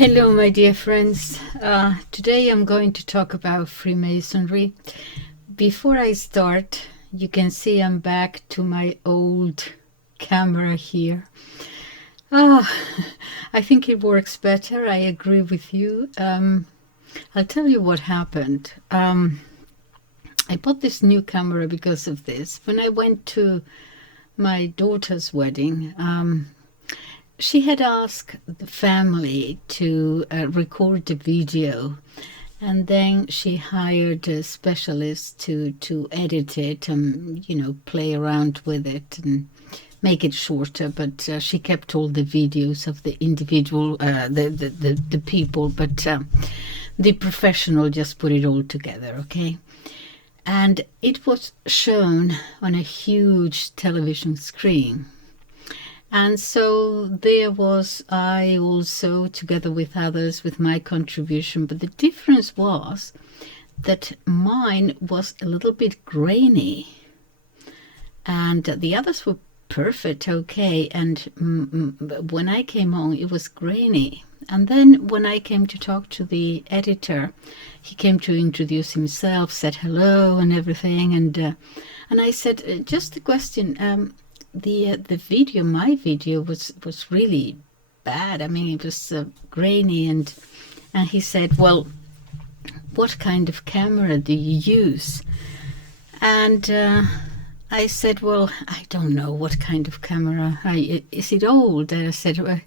Hello, my dear friends. Today I'm going to talk about Freemasonry. Before I start, you can see I'm back to my old camera here. I think it works better. I agree with you. I'll tell you what happened. I bought this new camera because of this. When I went to my daughter's wedding, she had asked the family to record the video, and then she hired a specialist to edit it and, play around with it and make it shorter. But she kept all the videos of the individual, the people, but the professional just put it all together, okay? And it was shown on a huge television screen. And so there was I also, together with others, with my contribution. But the difference was that mine was a little bit grainy. And the others were perfect, okay. And when I came on, it was grainy. And then when I came to talk to the editor, he came to introduce himself, said hello and everything. And I said, just a question, the video, my video was really bad. I mean, it was grainy, and he said, well, what kind of camera do you use? And I said, well, I don't know what kind of camera. Is it old? And I said, well,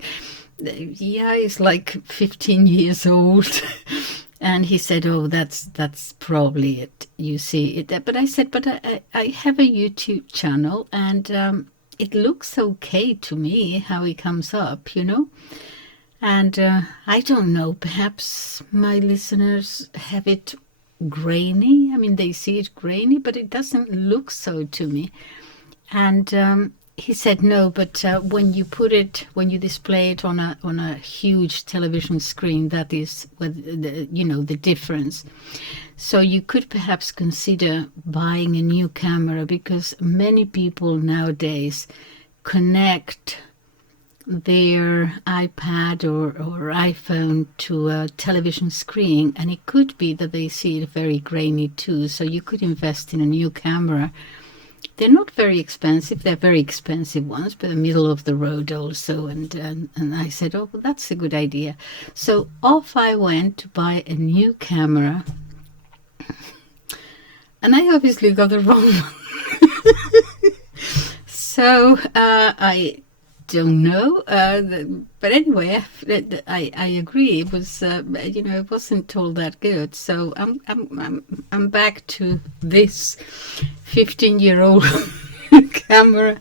yeah, it's like 15 years old. And he said, oh, that's probably it. You see it. But I said, but I have a YouTube channel, and it looks okay to me how it comes up, And I don't know, perhaps my listeners have it grainy. I mean, they see it grainy, but it doesn't look so to me. And he said, no, but when you display it on a huge television screen, that is the difference. So you could perhaps consider buying a new camera, because many people nowadays connect their iPad or iPhone to a television screen, and it could be that they see it very grainy too. So you could invest in a new camera. They're not very expensive. They're very expensive ones, but the middle of the road also. And I said, oh, well, that's a good idea. So off I went to buy a new camera. And I obviously got the wrong one. So I don't know. But anyway, I agree. It was, it wasn't all that good. So I'm back to this 15-year-old camera,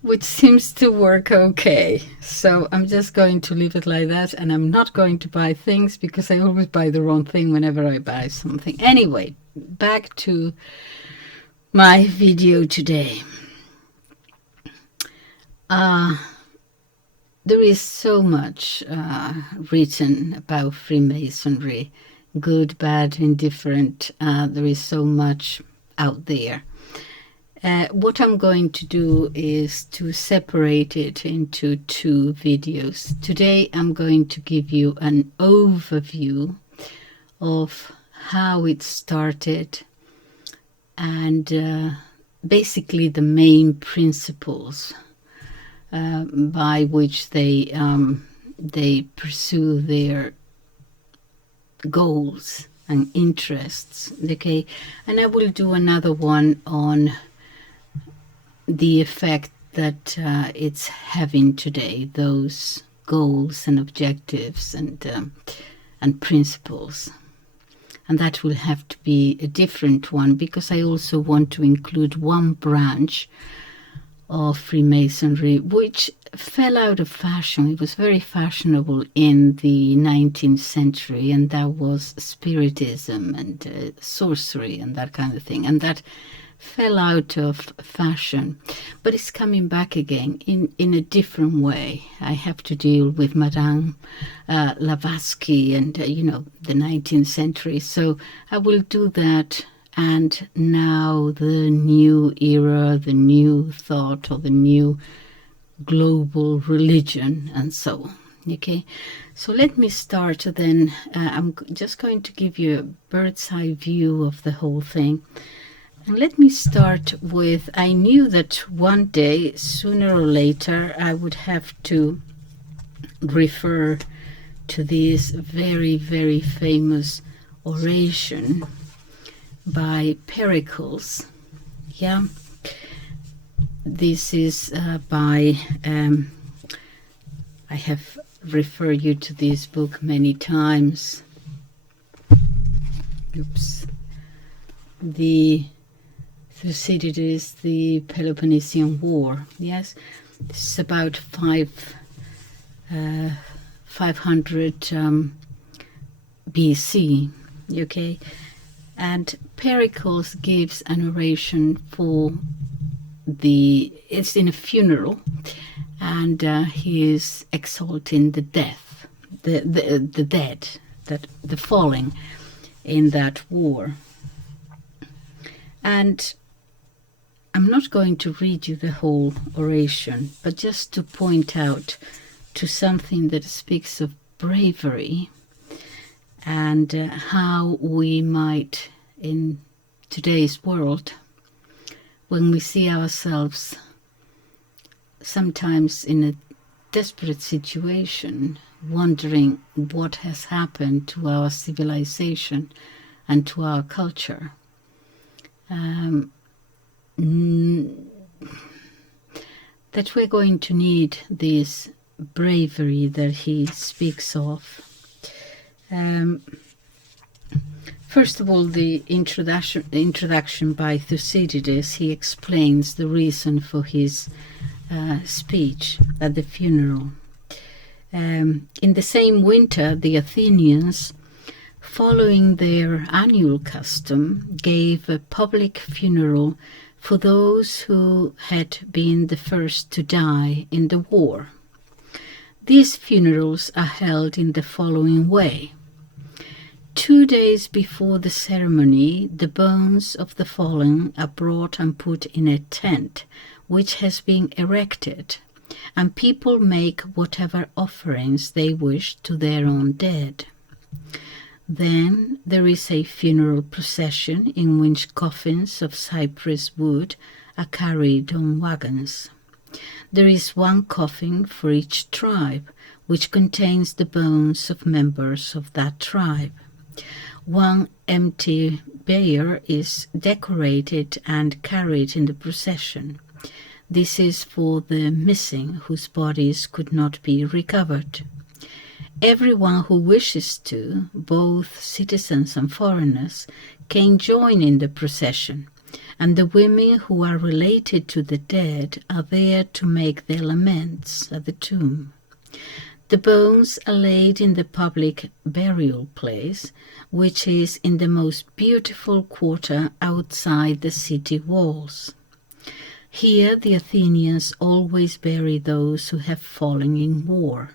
which seems to work okay. So I'm just going to leave it like that, and I'm not going to buy things, because I always buy the wrong thing whenever I buy something. Anyway, back to my video today. There is so much written about Freemasonry, good, bad, indifferent. There is so much out there. What I'm going to do is to separate it into two videos. Today I'm going to give you an overview of how it started, and basically the main principles by which they pursue their goals and interests. Okay, and I will do another one on the effect that it's having today, those goals and objectives and principles. And that will have to be a different one, because I also want to include one branch of Freemasonry which fell out of fashion. It was very fashionable in the 19th century, and that was Spiritism and sorcery and that kind of thing. And that fell out of fashion, but it's coming back again in a different way. I have to deal with Madame Blavatsky and the 19th century, so I will do that. And now the new era, the new thought, or the new global religion, and so on. Okay, so let me start then. I'm just going to give you a bird's eye view of the whole thing. And let me start with, I knew that one day, sooner or later, I would have to refer to this very, very famous oration by Pericles. Yeah, this is by, I have referred you to this book many times. Oops. The Thucydides, the Peloponnesian War. Yes, this is about 500 BC. Okay, and Pericles gives an oration for it's in a funeral, and he is exalting the death, the dead, that the falling in that war. And I'm not going to read you the whole oration, but just to point out to something that speaks of bravery and how we might, in today's world, when we see ourselves sometimes in a desperate situation, wondering what has happened to our civilization and to our culture. That we're going to need this bravery that he speaks of. First of all, the introduction by Thucydides, he explains the reason for his speech at the funeral. In the same winter, the Athenians, following their annual custom, gave a public funeral for those who had been the first to die in the war. These funerals are held in the following way. 2 days before the ceremony, the bones of the fallen are brought and put in a tent, which has been erected, and people make whatever offerings they wish to their own dead. Then there is a funeral procession in which coffins of cypress wood are carried on wagons. There is one coffin for each tribe, which contains the bones of members of that tribe. One empty bier is decorated and carried in the procession. This is for the missing whose bodies could not be recovered. Everyone who wishes to, both citizens and foreigners, can join in the procession, and the women who are related to the dead are there to make their laments at the tomb. The bones are laid in the public burial place, which is in the most beautiful quarter outside the city walls. Here the Athenians always bury those who have fallen in war.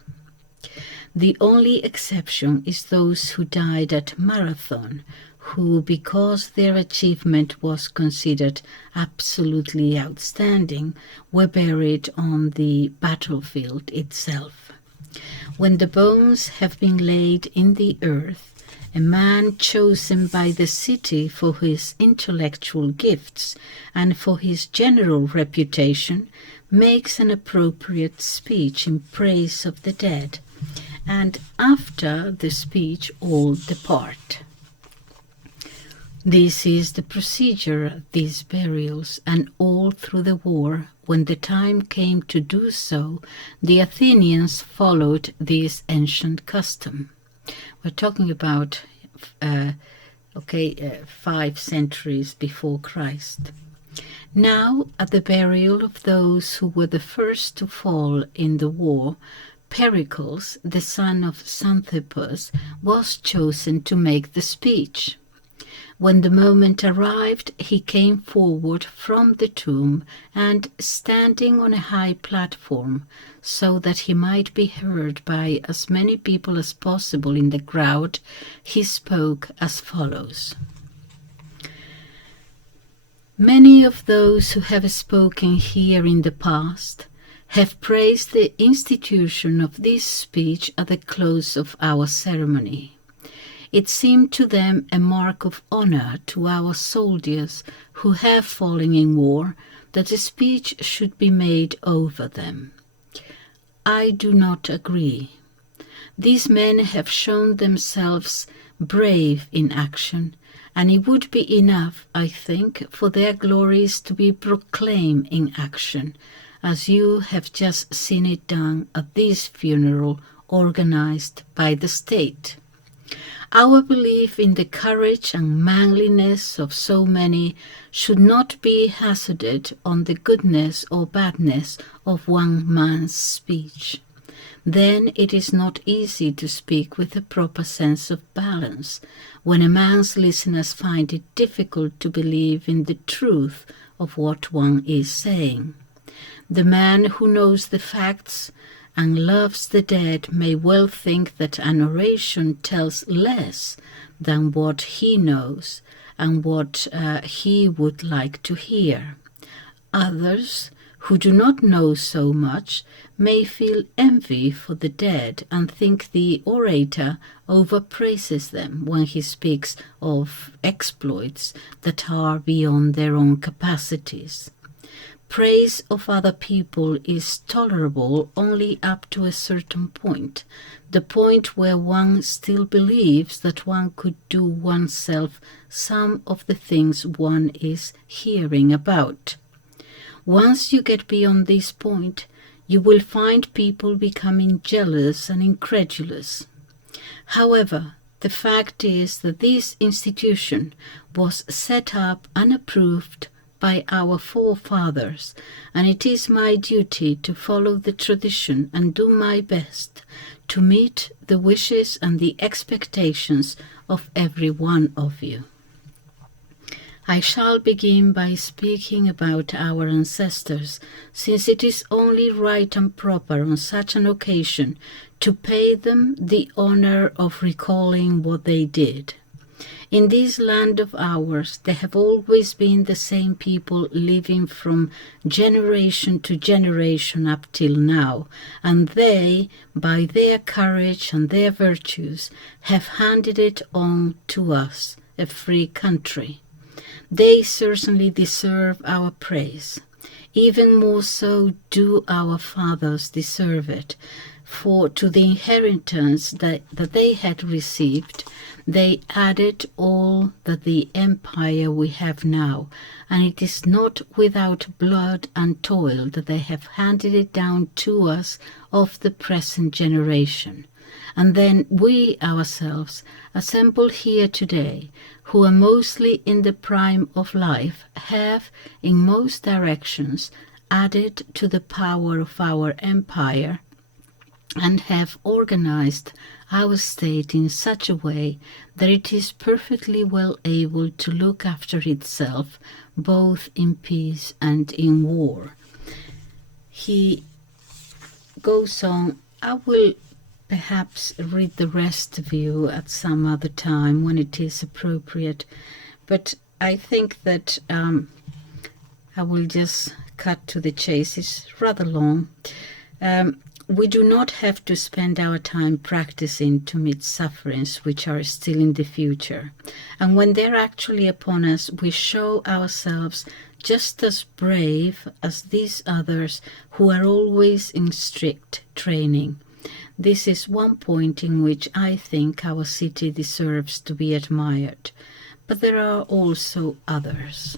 The only exception is those who died at Marathon, who, because their achievement was considered absolutely outstanding, were buried on the battlefield itself. When the bones have been laid in the earth, a man chosen by the city for his intellectual gifts and for his general reputation makes an appropriate speech in praise of the dead, and after the speech all depart. This is the procedure at these burials, and all through the war, when the time came to do so, the Athenians followed this ancient custom. We're talking about 5 centuries before Christ. Now, at the burial of those who were the first to fall in the war, Pericles, the son of Xanthippus, was chosen to make the speech. When the moment arrived, he came forward from the tomb and, standing on a high platform, so that he might be heard by as many people as possible in the crowd, he spoke as follows. Many of those who have spoken here in the past have praised the institution of this speech at the close of our ceremony. It seemed to them a mark of honor to our soldiers who have fallen in war that a speech should be made over them. I do not agree. These men have shown themselves brave in action, and it would be enough, I think, for their glories to be proclaimed in action, as you have just seen it done at this funeral organized by the state. Our belief in the courage and manliness of so many should not be hazarded on the goodness or badness of one man's speech. Then it is not easy to speak with a proper sense of balance, when a man's listeners find it difficult to believe in the truth of what one is saying. The man who knows the facts and loves the dead may well think that an oration tells less than what he knows and what he would like to hear. Others, who do not know so much, may feel envy for the dead and think the orator overpraises them when he speaks of exploits that are beyond their own capacities. Praise of other people is tolerable only up to a certain point, the point where one still believes that one could do oneself some of the things one is hearing about. Once you get beyond this point, you will find people becoming jealous and incredulous. However, the fact is that this institution was set up and approved by our forefathers, and it is my duty to follow the tradition and do my best to meet the wishes and the expectations of every one of you. I shall begin by speaking about our ancestors, since it is only right and proper on such an occasion to pay them the honor of recalling what they did. In this land of ours, there have always been the same people living from generation to generation up till now, and they, by their courage and their virtues, have handed it on to us, a free country. They certainly deserve our praise. Even more so do our fathers deserve it, for to the inheritance that they had received, they added all that the empire we have now, and it is not without blood and toil that they have handed it down to us of the present generation. And then we ourselves, assembled here today, who are mostly in the prime of life, have, in most directions, added to the power of our empire, and have organized our state in such a way that it is perfectly well able to look after itself, both in peace and in war. He goes on. I will perhaps read the rest of you at some other time when it is appropriate, but I think that I will just cut to the chase. It's rather long. We do not have to spend our time practicing to meet sufferings which are still in the future. And when they're actually upon us, we show ourselves just as brave as these others who are always in strict training. This is one point in which I think our city deserves to be admired, but there are also others.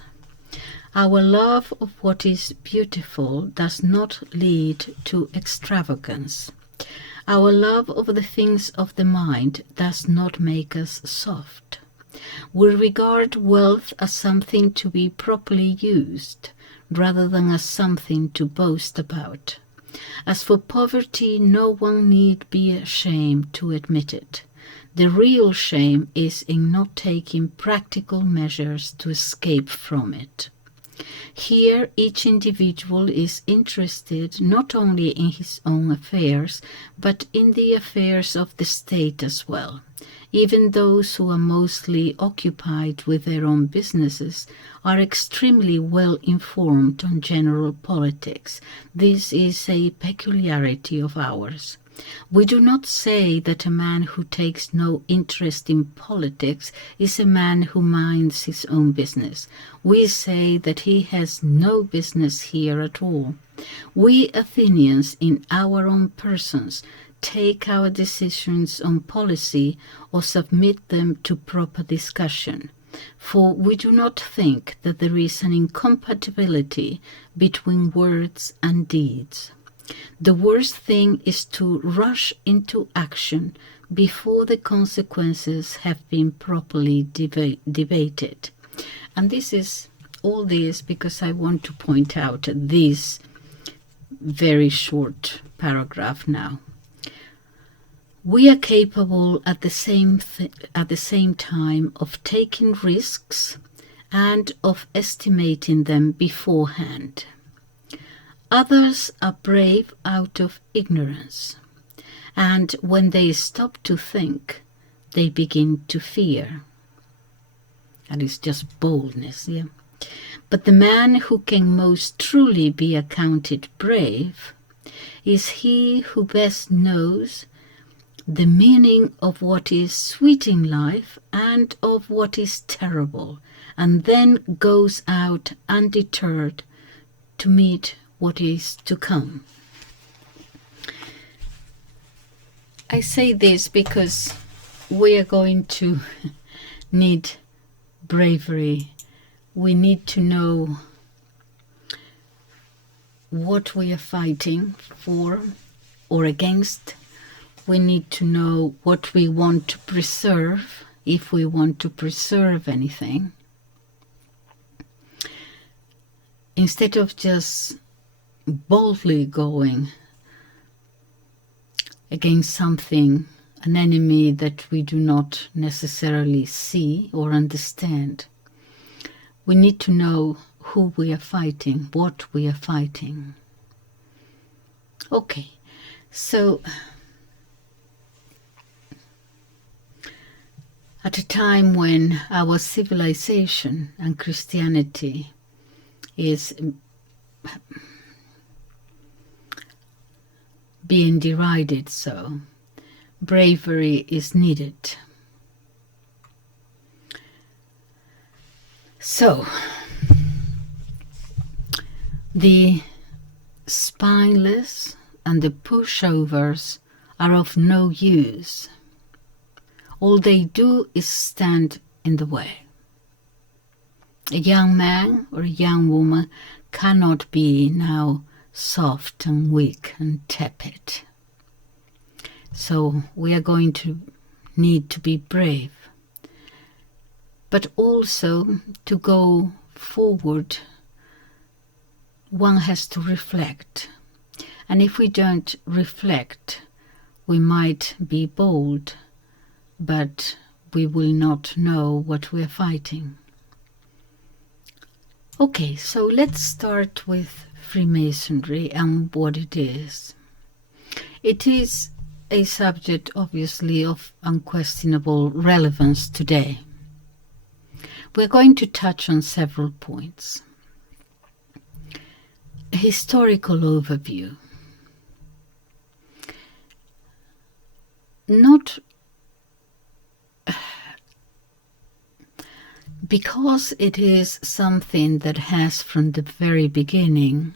Our love of what is beautiful does not lead to extravagance. Our love of the things of the mind does not make us soft. We regard wealth as something to be properly used, rather than as something to boast about. As for poverty, no one need be ashamed to admit it. The real shame is in not taking practical measures to escape from it. Here, each individual is interested not only in his own affairs, but in the affairs of the state as well. Even those who are mostly occupied with their own businesses are extremely well informed on general politics. This is a peculiarity of ours. We do not say that a man who takes no interest in politics is a man who minds his own business. We say that he has no business here at all. We Athenians, in our own persons, take our decisions on policy or submit them to proper discussion. For we do not think that there is an incompatibility between words and deeds. The worst thing is to rush into action before the consequences have been properly debated. And this is all this because I want to point out this very short paragraph now. We are capable at the same time of taking risks and of estimating them beforehand. Others are brave out of ignorance, and when they stop to think, they begin to fear. That is just boldness, yeah. But the man who can most truly be accounted brave is he who best knows the meaning of what is sweet in life and of what is terrible, and then goes out undeterred to meet what is to come. I say this because we are going to need bravery. We need to know what we are fighting for or against. We need to know what we want to preserve, if we want to preserve anything. Instead of just boldly going against something, an enemy that we do not necessarily see or understand, we need to know who we are fighting, what we are fighting. Okay, so at a time when our civilization and Christianity is being derided, so bravery is needed. So, the spineless and the pushovers are of no use. All they do is stand in the way. A young man or a young woman cannot be now soft and weak and tepid. So we are going to need to be brave, but also to go forward, one has to reflect. And if we don't reflect, we might be bold, but we will not know what we are fighting. Okay, so let's start with Freemasonry and what it is. It is a subject, obviously, of unquestionable relevance today. We're going to touch on several points. A historical overview. Not because it is something that has from the very beginning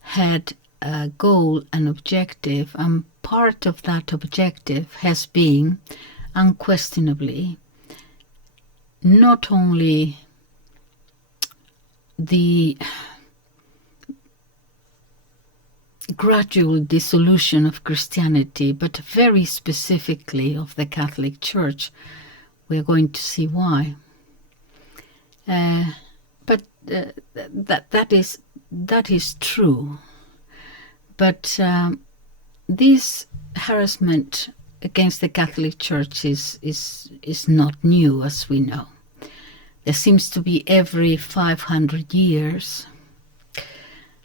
had a goal and objective, and part of that objective has been unquestionably not only the gradual dissolution of Christianity, but very specifically of the Catholic Church. We are going to see why. But that is true. But this harassment against the Catholic Church is not new, as we know. there seems to be every 500 years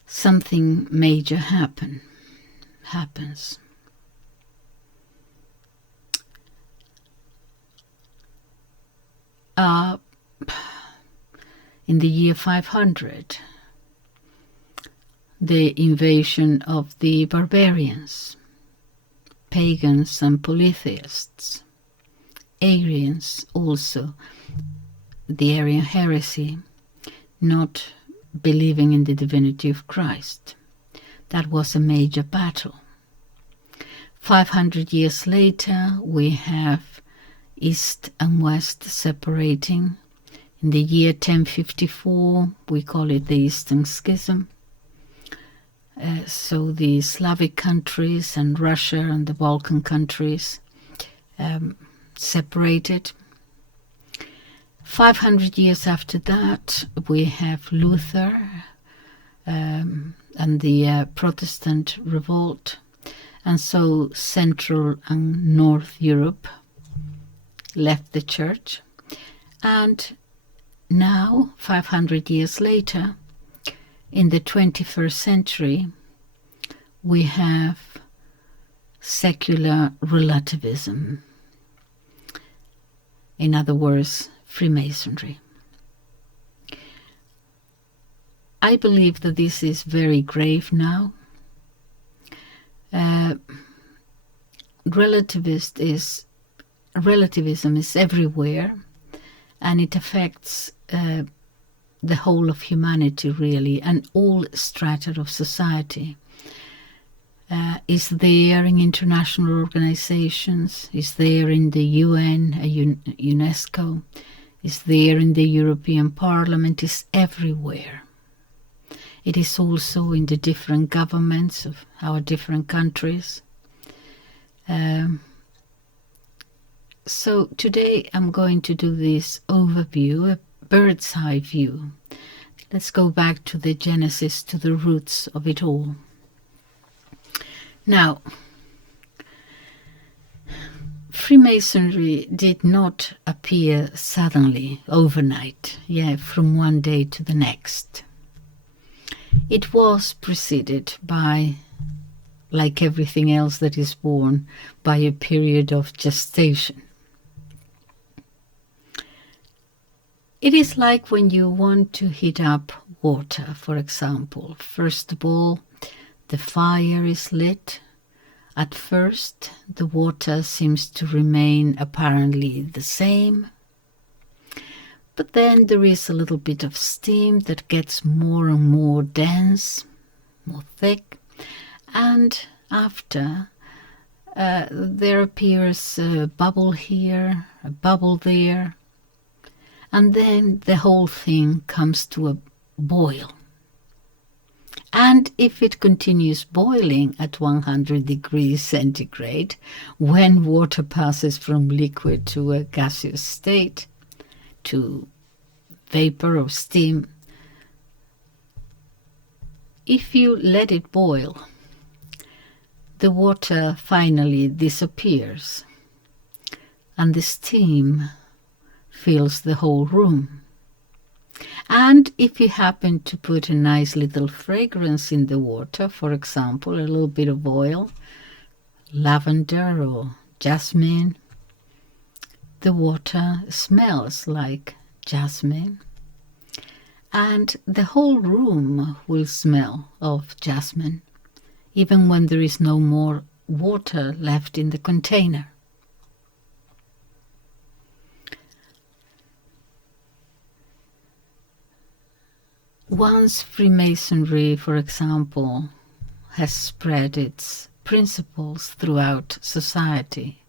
something major happens. In the year 500, the invasion of the barbarians, pagans and polytheists, Arians also, the Arian heresy, not believing in the divinity of Christ. That was a major battle. 500 years later, we have East and West separating. In the year 1054, we call it the Eastern Schism. So the Slavic countries and Russia and the Balkan countries separated. 500 years after that, we have Luther and the Protestant revolt. And so Central and North Europe left the church. And now, 500 years later, in the 21st century, we have secular relativism. In other words, Freemasonry. I believe that this is very grave now. Relativism is everywhere, and it affects the whole of humanity, really, and all strata of society. Is there in international organizations, is there in the UN, UNESCO, is there in the European Parliament, is everywhere. It is also in the different governments of our different countries. So today I'm going to do this overview, a bird's eye view. Let's go back to the genesis, to the roots of it all. Now, Freemasonry did not appear suddenly, overnight, from one day to the next. It was preceded by, like everything else that is born, by a period of gestation. It is like when you want to heat up water, for example. First of all, the fire is lit. At first, the water seems to remain apparently the same. But then there is a little bit of steam that gets more and more dense, more thick. And after, there appears a bubble here, a bubble there. And then the whole thing comes to a boil. And if it continues boiling at 100 degrees centigrade, when water passes from liquid to a gaseous state, to vapor or steam, if you let it boil, the water finally disappears and the steam fills the whole room. And if you happen to put a nice little fragrance in the water, for example, a little bit of oil, lavender or jasmine, the water smells like jasmine. And the whole room will smell of jasmine, even when there is no more water left in the container. Once Freemasonry, for example, has spread its principles throughout society,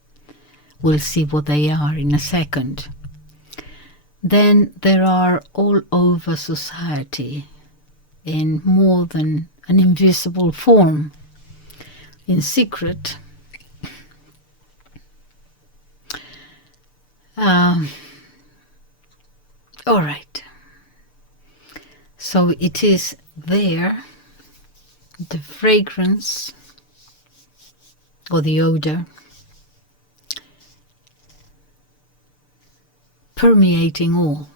we'll see what they are in a second, then there are all over society in more than an invisible form, in secret. All right. So it is there, the fragrance or the odor, permeating all.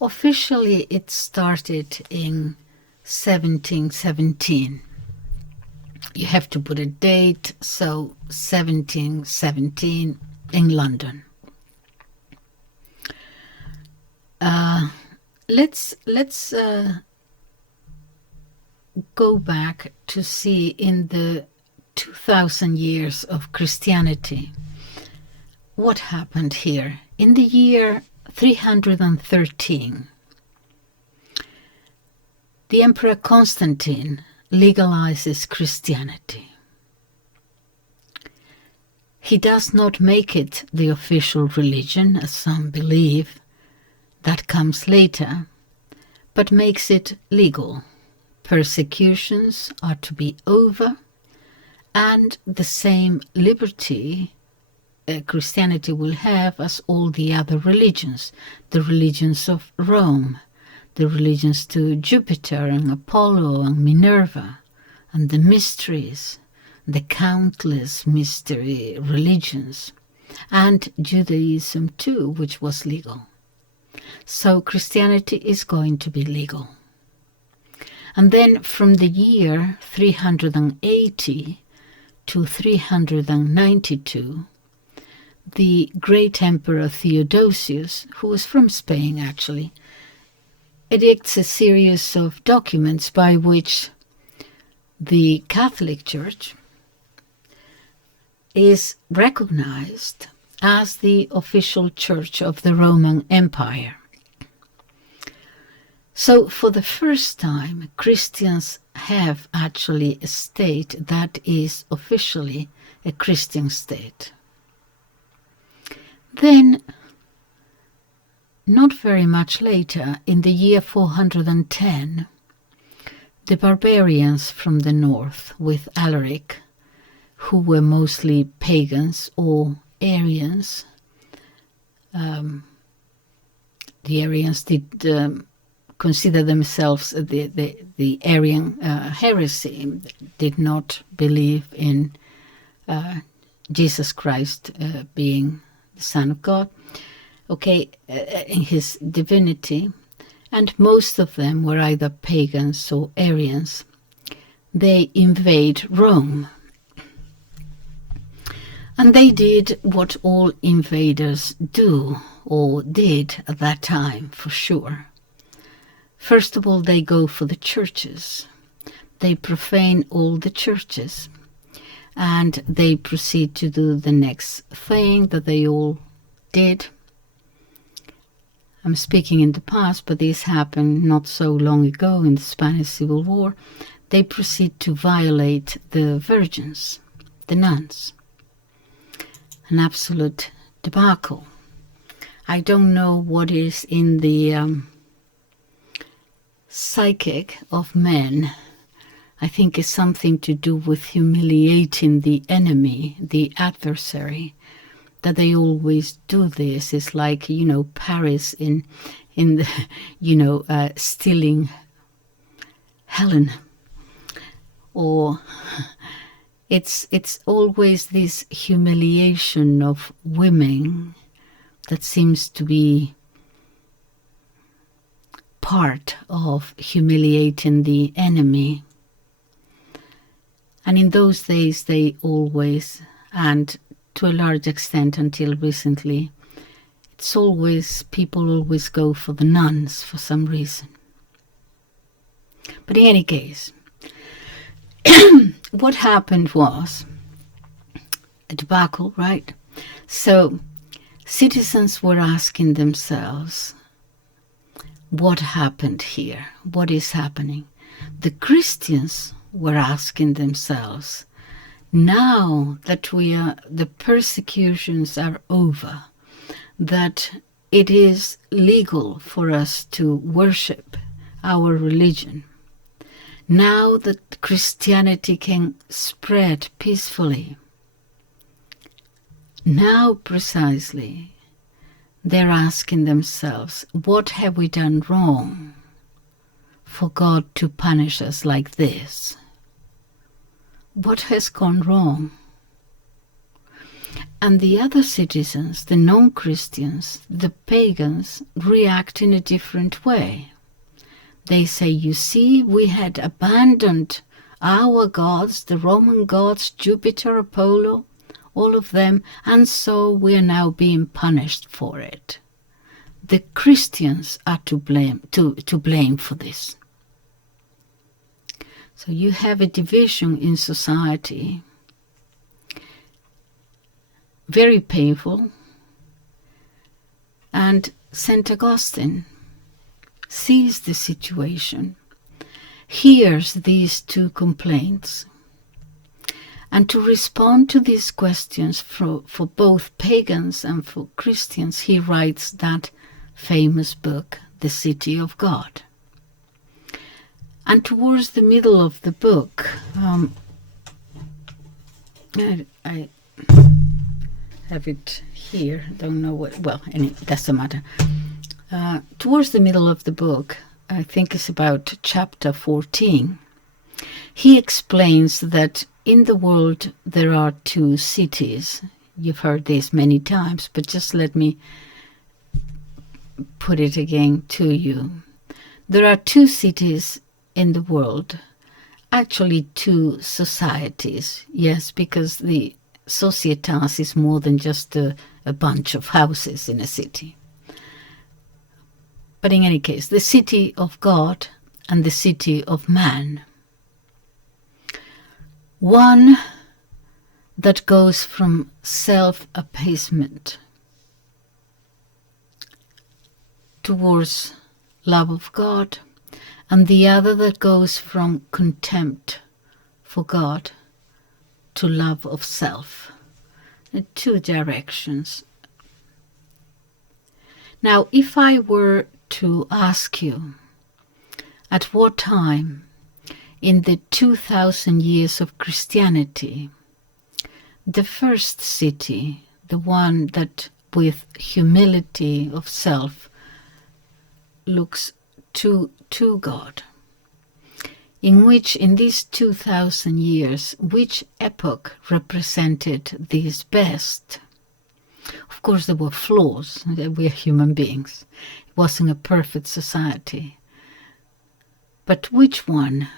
Officially, it started in 1717. You have to put a date, so 1717 in London. Let's go back to see in the 2000 years of Christianity what happened here. In the year 313, the Emperor Constantine legalizes Christianity. He does not make it the official religion, as some believe. That comes later, but makes it legal. Persecutions are to be over, and the same liberty Christianity will have as all the other religions, the religions of Rome, the religions to Jupiter and Apollo and Minerva, and the mysteries, the countless mystery religions, and Judaism too, which was legal. So Christianity is going to be legal. And then from the year 380 to 392, the great Emperor Theodosius, who was from Spain actually, edicts a series of documents by which the Catholic Church is recognized as the official church of the Roman Empire. So for the first time, Christians have actually a state that is officially a Christian state. Then, not very much later, in the year 410, the barbarians from the north with Alaric, who were mostly pagans or Arians, the Arians did consider themselves the Arian heresy, did not believe in Jesus Christ being the Son of God, in his divinity, and most of them were either pagans or Arians. They invade Rome. And they did what all invaders do, or did at that time, for sure. First of all, they go for the churches. They profane all the churches. And they proceed to do the next thing that they all did. I'm speaking in the past, but this happened not so long ago in the Spanish Civil War. They proceed to violate the virgins, the nuns. An absolute debacle. I don't know what is in the psychic of men. I think it's something to do with humiliating the enemy, the adversary, that they always do this. It's like, Paris in the, stealing Helen. Or it's always this humiliation of women that seems to be part of humiliating the enemy. And in those days they always, and to a large extent until recently, people always go for the nuns for some reason. But in any case, what happened was a debacle, right? So citizens were asking themselves, what happened here? What is happening? The Christians were asking themselves, now that the persecutions are over, that it is legal for us to worship our religion, now that Christianity can spread peacefully, now precisely they're asking themselves, what have we done wrong for God to punish us like this? What has gone wrong? And the other citizens, the non-Christians, the pagans, react in a different way. They say, you see, we had abandoned our gods, the Roman gods, Jupiter, Apollo, all of them, and so we are now being punished for it. The Christians are to blame for this. So you have a division in society, very painful, and St. Augustine sees the situation, hears these two complaints, and to respond to these questions for both pagans and for Christians, he writes that famous book, The City of God. And towards the middle of the book, I have it here, don't know what, well, it doesn't matter. Towards the middle of the book, I think it's about chapter 14, he explains that in the world there are two cities. You've heard this many times, but just let me put it again to you. There are two cities in the world, actually two societies, yes, because the societas is more than just a bunch of houses in a city. But in any case, the city of God and the city of man. One that goes from self-abasement towards love of God, and the other that goes from contempt for God to love of self. The two directions. Now, if I were to ask you, at what time in the 2000 years of Christianity, the first city, the one that with humility of self looks to God, in which in these 2000 years, which epoch represented this best? Of course, there were flaws. We are human beings. It wasn't a perfect society. But which one?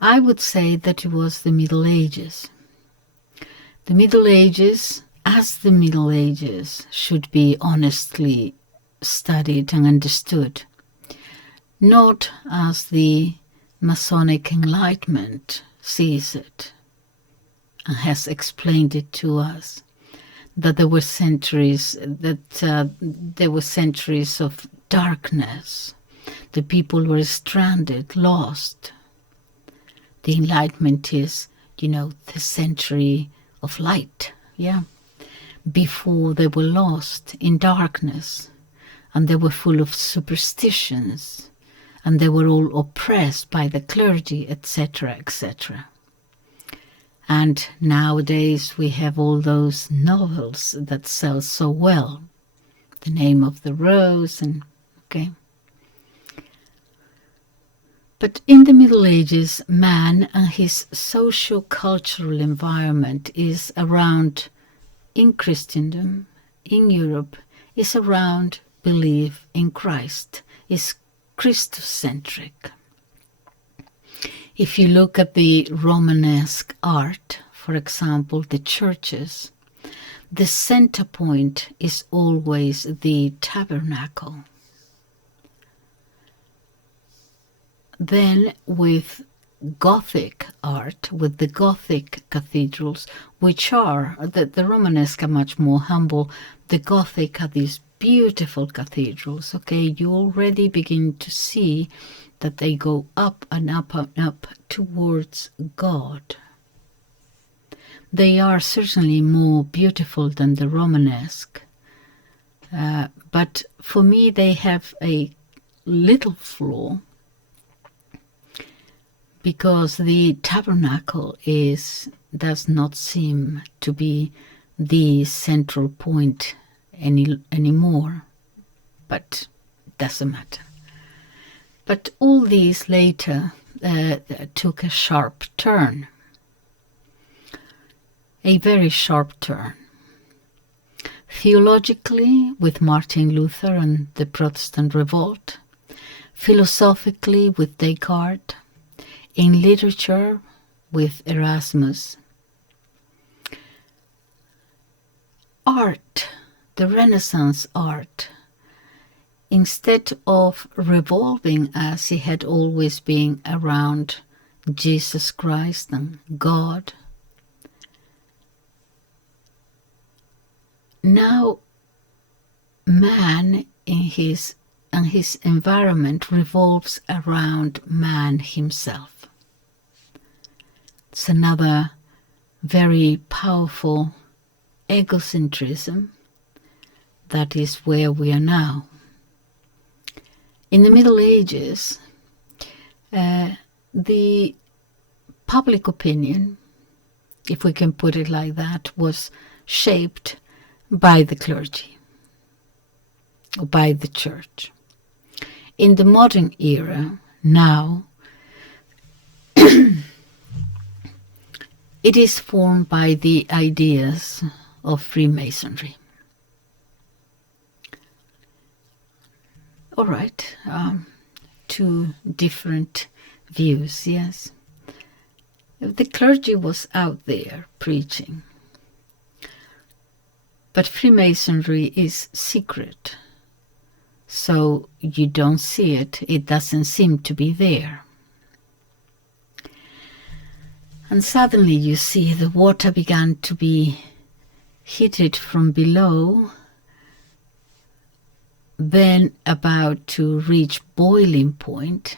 I would say that it was the Middle Ages. The Middle Ages, as the Middle Ages, should be honestly studied and understood, not as the Masonic Enlightenment sees it and has explained it to us, that there were centuries of darkness. The people were stranded, lost. The Enlightenment is, the century of light, before they were lost in darkness, and they were full of superstitions, and they were all oppressed by the clergy, etc., etc. And nowadays we have all those novels that sell so well. The Name of the Rose, and okay. But in the Middle Ages, man and his socio-cultural environment is around, in Christendom, in Europe, is around belief in Christ, is Christocentric. If you look at the Romanesque art, for example, the churches, the center point is always the tabernacle. Then with Gothic art, with the Gothic cathedrals, which are, the Romanesque are much more humble, the Gothic are these beautiful cathedrals, okay? You already begin to see that they go up and up and up towards God. They are certainly more beautiful than the Romanesque, but for me they have a little flaw, because the tabernacle does not seem to be the central point anymore, but it doesn't matter. But all these later took a sharp turn. a very sharp turn. Theologically, with Martin Luther and the Protestant Revolt. Philosophically, with Descartes. In literature, with Erasmus. Art, the Renaissance art, instead of revolving as it had always been around Jesus Christ and God, now man in his environment revolves around man himself. It's another very powerful egocentrism. That is where we are now. In the Middle Ages, the public opinion, if we can put it like that, was shaped by the clergy, or by the church. In the modern era, now, it is formed by the ideas of Freemasonry. All right, two different views, yes. The clergy was out there preaching, but Freemasonry is secret, so you don't see it. It doesn't seem to be there. And suddenly you see the water began to be heated from below, then about to reach boiling point,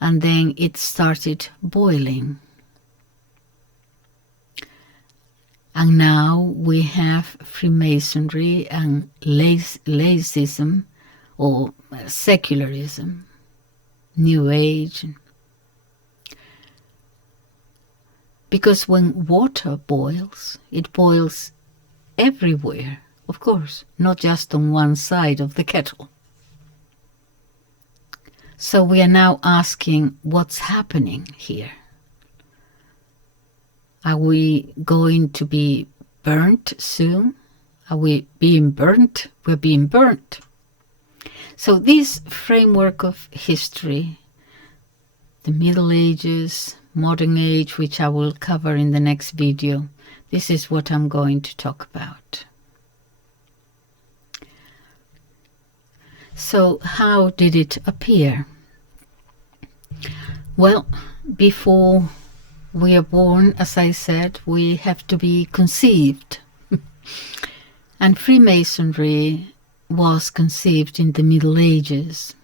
and then it started boiling. And now we have Freemasonry and Laicism, or Secularism, New Age. Because when water boils, it boils everywhere, of course, not just on one side of the kettle. So we are now asking what's happening here. Are we going to be burnt soon? Are we being burnt? We're being burnt. So this framework of history, the Middle Ages, modern age, which I will cover in the next video, this is what I'm going to talk about. So how did it appear? Well, before we are born, as I said, we have to be conceived. And Freemasonry was conceived in the Middle Ages,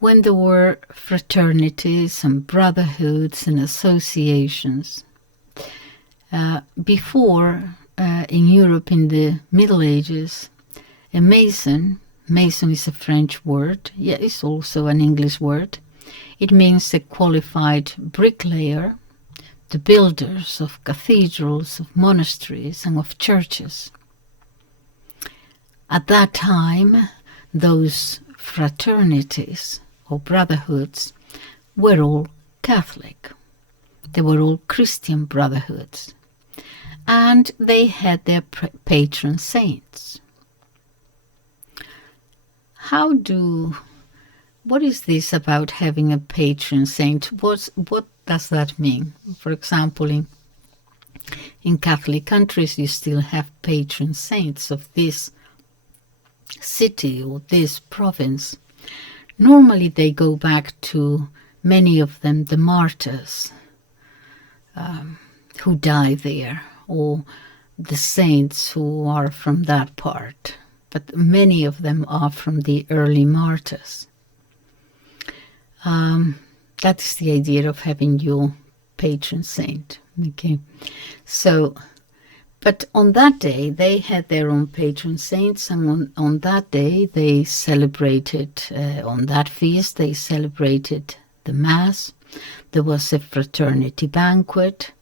when there were fraternities and brotherhoods and associations. Before, in Europe in the Middle Ages, a mason is a French word, yeah, it's also an English word. It means a qualified bricklayer, the builders of cathedrals, of monasteries, and of churches. At that time, those fraternities or brotherhoods were all Catholic. They were all Christian brotherhoods. And they had their patron saints. What is this about having a patron saint? What does that mean? For example, in Catholic countries, you still have patron saints of this city or this province. Normally they go back to, many of them, the martyrs who die there, or the saints who are from that part. But many of them are from the early martyrs. That is the idea of having your patron saint. Okay, so, but on that day they had their own patron saints, and on that day they celebrated, on that feast they celebrated the Mass. There was a fraternity banquet.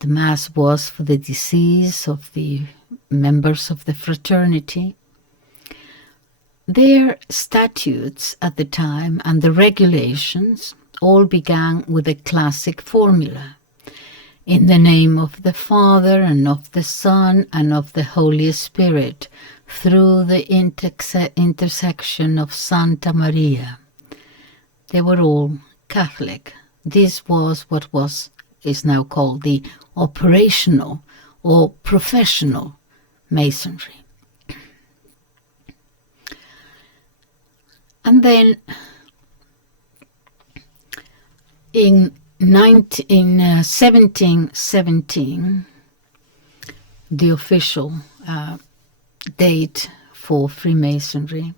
The Mass was for the deceased of the members of the fraternity. Their statutes at the time and the regulations all began with a classic formula. In the name of the Father, and of the Son, and of the Holy Spirit, through the intersection of Santa Maria. They were all Catholic. This was what is now called the operational or professional Masonry. And then in 1717, the official date for Freemasonry,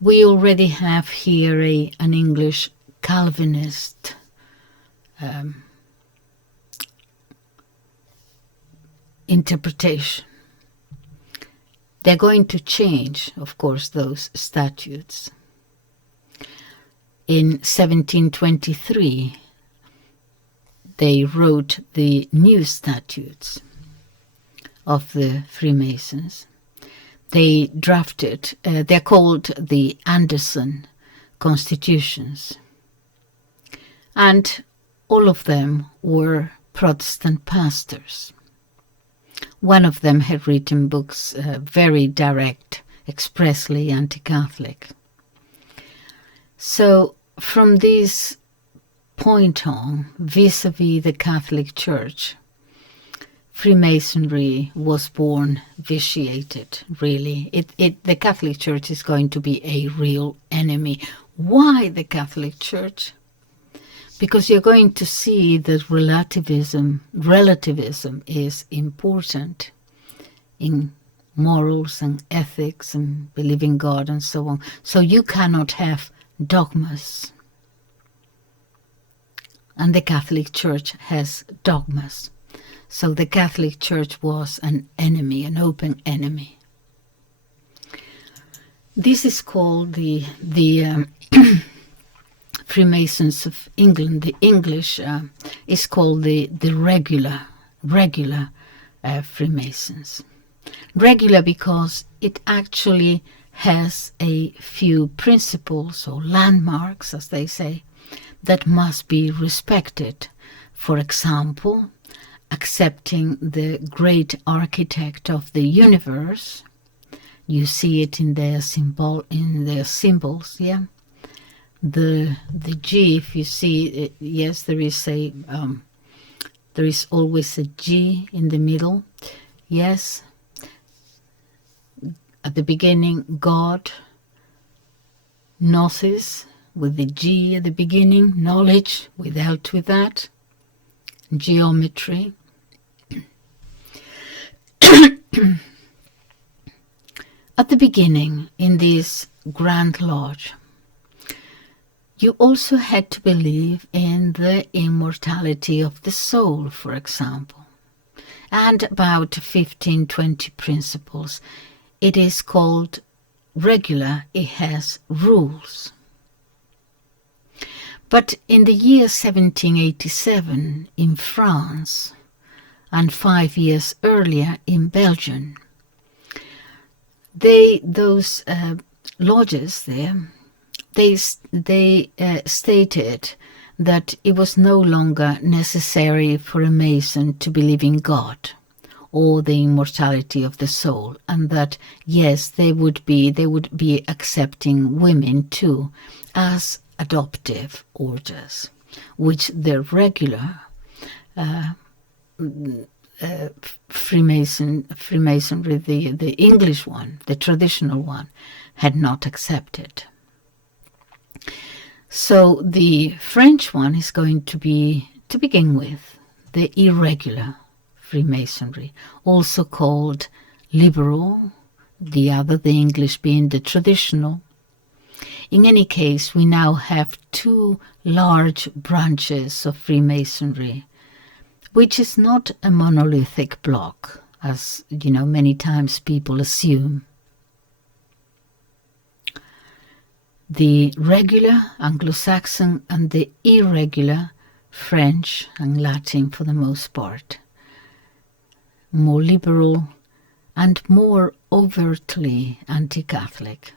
we already have here an English Calvinist interpretation. They're going to change, of course, those statutes. In 1723, they wrote the new statutes of the Freemasons. They drafted, they're called the Anderson Constitutions. And all of them were Protestant pastors. One of them had written books very direct, expressly anti-Catholic. So from this point on, vis-a-vis the Catholic Church, Freemasonry was born vitiated, really. The Catholic Church is going to be a real enemy. Why the Catholic Church? Because you're going to see that relativism is important in morals and ethics and believing God and so on. So you cannot have dogmas. And the Catholic Church has dogmas. So the Catholic Church was an enemy, an open enemy. This is called the Freemasons of England. The English is called the regular Freemasons. Regular because it actually has a few principles or landmarks, as they say, that must be respected. For example, accepting the great architect of the universe. You see it in their symbols, yeah. The G, if you see, yes, there is always a G in the middle. Yes. At the beginning, God. Gnosis, with the G at the beginning. Knowledge, without that. Geometry. At the beginning, in this Grand Lodge, you also had to believe in the immortality of the soul, for example, and about 15-20 principles. It is called regular, it has rules. But in the year 1787 in France, and 5 years earlier in Belgium, those lodges there, they stated that it was no longer necessary for a Mason to believe in God or the immortality of the soul, and that yes, they would be accepting women too as adoptive orders, which the regular Freemasonry, the English one, the traditional one, had not accepted. So the French one is going to be, to begin with, the irregular Freemasonry, also called liberal, the English being the traditional. In any case, we now have two large branches of Freemasonry, which is not a monolithic block, as many times people assume. The regular Anglo-Saxon and the irregular French and Latin for the most part, more liberal and more overtly anti-Catholic.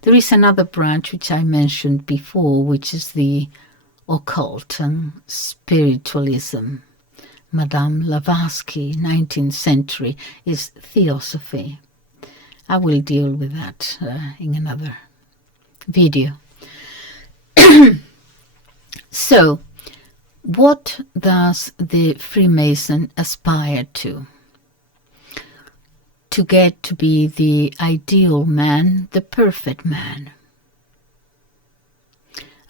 There is another branch which I mentioned before, which is the occult and spiritualism, Madame Blavatsky, 19th century, is theosophy. I will deal with that in another video. So, what does the Freemason aspire to? To get to be the ideal man, the perfect man.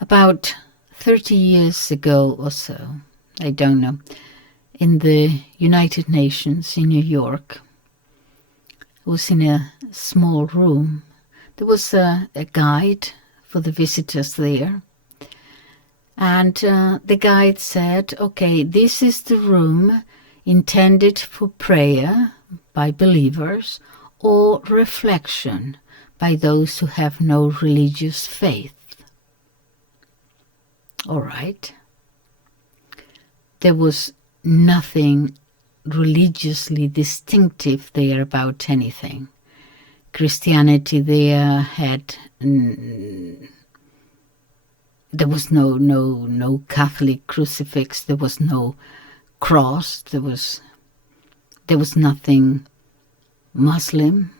About 30 years ago or so, I don't know, in the United Nations in New York, I was in a small room. There was a guide for the visitors there. And the guide said, okay, this is the room intended for prayer by believers or reflection by those who have no religious faith. All right. There was nothing religiously distinctive there about anything. Christianity there had... there was no Catholic crucifix, there was no cross, there was nothing Muslim.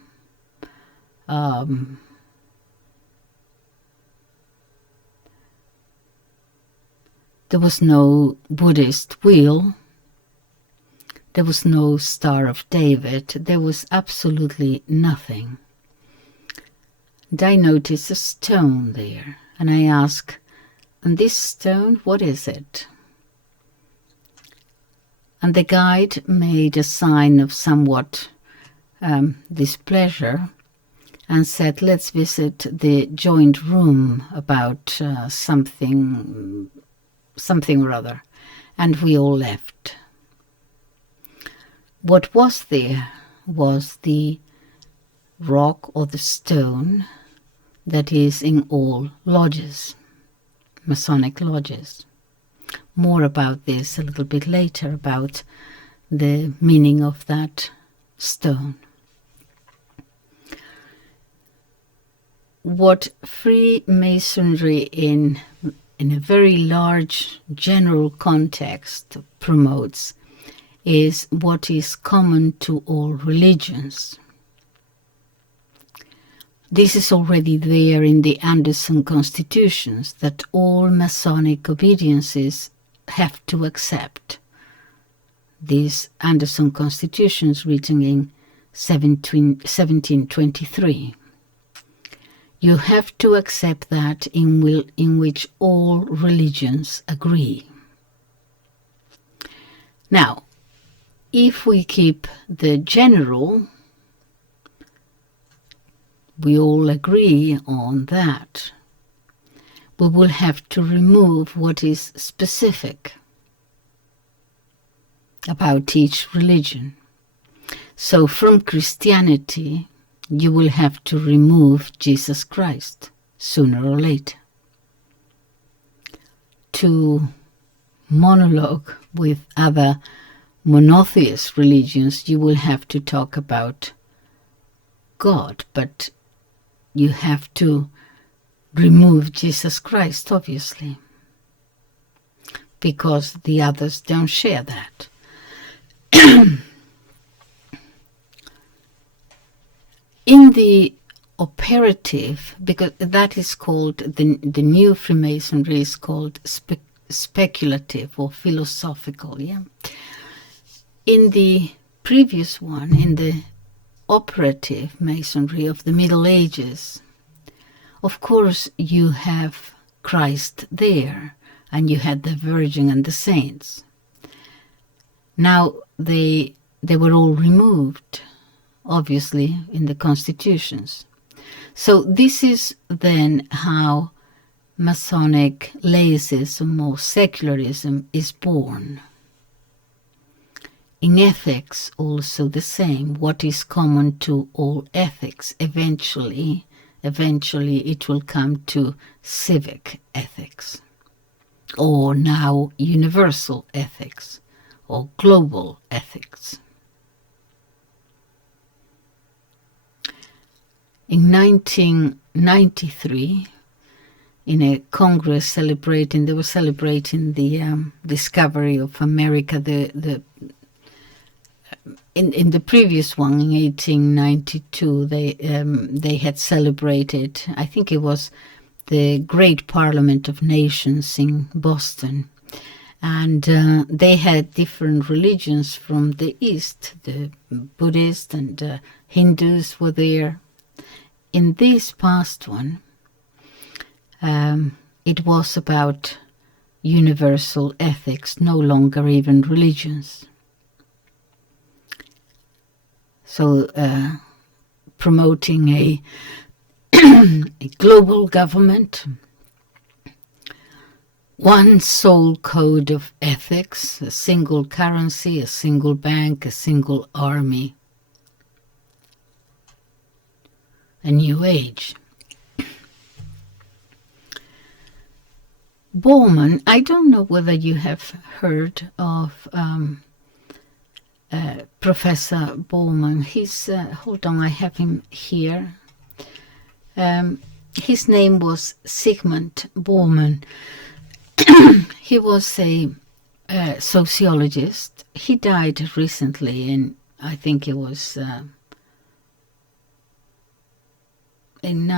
There was no Buddhist wheel. There was no Star of David. There was absolutely nothing. And I noticed a stone there, and I asked, and this stone, what is it? And the guide made a sign of somewhat displeasure and said, let's visit the joint room about something or other. And we all left. What was there was the rock or the stone that is in all lodges, Masonic lodges. More about this a little bit later, about the meaning of that stone. What Freemasonry in a very large general context promotes is what is common to all religions. This is already there in the Anderson constitutions, that all Masonic obediences have to accept. These Anderson constitutions written in 1723. You have to accept that in which all religions agree. Now, if we keep the general, we all agree on that, we will have to remove what is specific about each religion. So from Christianity, you will have to remove Jesus Christ sooner or later. To monologue with other monotheist religions, you will have to talk about God, but you have to remove Jesus Christ, obviously, because the others don't share that. In the operative, because that is called, the new Freemasonry is called speculative or philosophical, yeah? In the previous one, in the operative Masonry of the Middle Ages, of course you have Christ there, and you had the Virgin and the saints. Now they were all removed, obviously, in the constitutions. So this is then how Masonic laicism or secularism is born. In ethics, also the same. What is common to all ethics? Eventually it will come to civic ethics, or now universal ethics, or global ethics. In 1993, in a congress they were celebrating the discovery of America. In the previous one, in 1892, they had celebrated, I think it was the Great Parliament of Nations in Boston. And they had different religions from the East. The Buddhists and Hindus were there. In this past one, it was about universal ethics, no longer even religions. So promoting a global government, one sole code of ethics, a single currency, a single bank, a single army. A new age. Bowman, I don't know whether you have heard of Professor Bowman. He's, hold on, I have him here. His name was Sigmund Bowman. He was a sociologist. He died recently I think it was in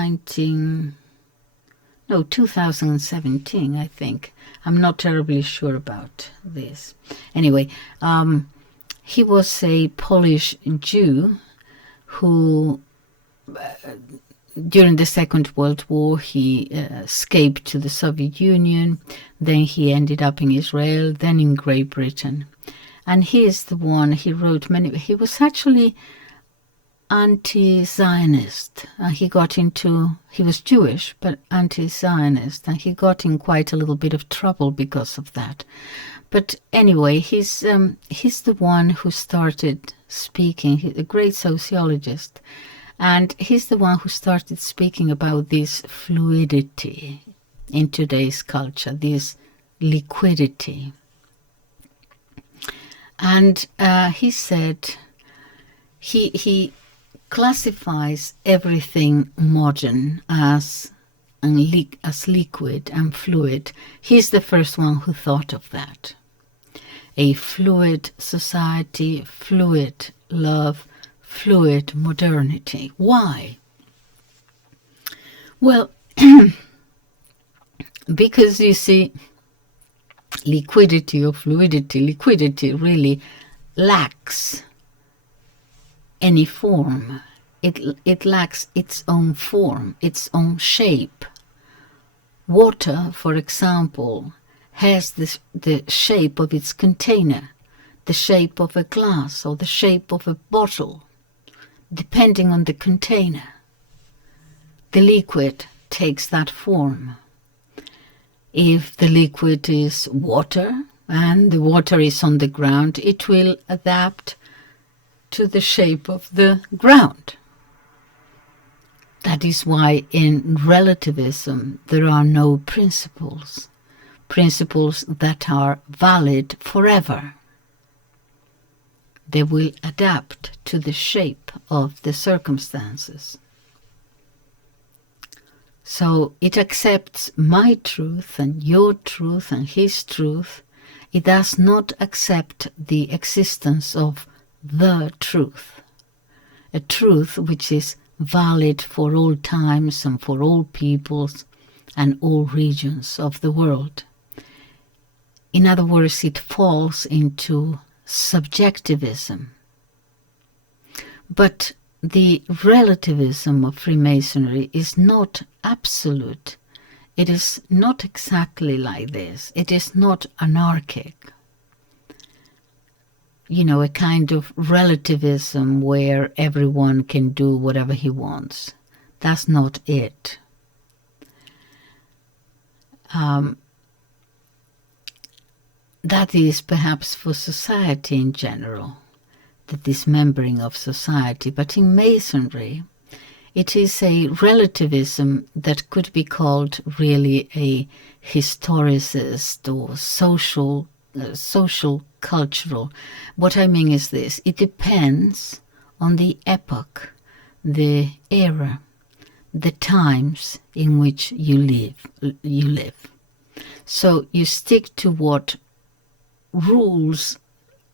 2017, I think. I'm not terribly sure about this. Anyway, he was a Polish Jew who, during the Second World War, he escaped to the Soviet Union. Then he ended up in Israel, then in Great Britain. And he is the one, he wrote many, he was actually anti-Zionist. He was Jewish, but anti-Zionist, and he got in quite a little bit of trouble because of that. But anyway, he's the one who started speaking. He's a great sociologist, and he's the one who started speaking about this fluidity in today's culture, this liquidity. And he said he classifies everything modern as liquid and fluid. He's the first one who thought of that. A fluid society, fluid love, fluid modernity. Why? Well, because you see, liquidity or fluidity, liquidity really lacks any form. It lacks its own form, its own shape. Water, for example, has the shape of its container, the shape of a glass or the shape of a bottle, depending on the container. The liquid takes that form. If the liquid is water and the water is on the ground, it will adapt to the shape of the ground. That is why in relativism there are no principles that are valid forever. They will adapt to the shape of the circumstances. So it accepts my truth and your truth and his truth. It does not accept the existence of the truth, a truth which is valid for all times and for all peoples and all regions of the world. In other words, it falls into subjectivism. But the relativism of Freemasonry is not absolute. It is not exactly like this. It is not anarchic. You know, a kind of relativism where everyone can do whatever he wants. That's not it. That is perhaps for society in general, the dismembering of society. But in Masonry, it is a relativism that could be called really a historicist or social cultural. What I mean is this: it depends on the epoch, the era, the times in which you live. So you stick to what rules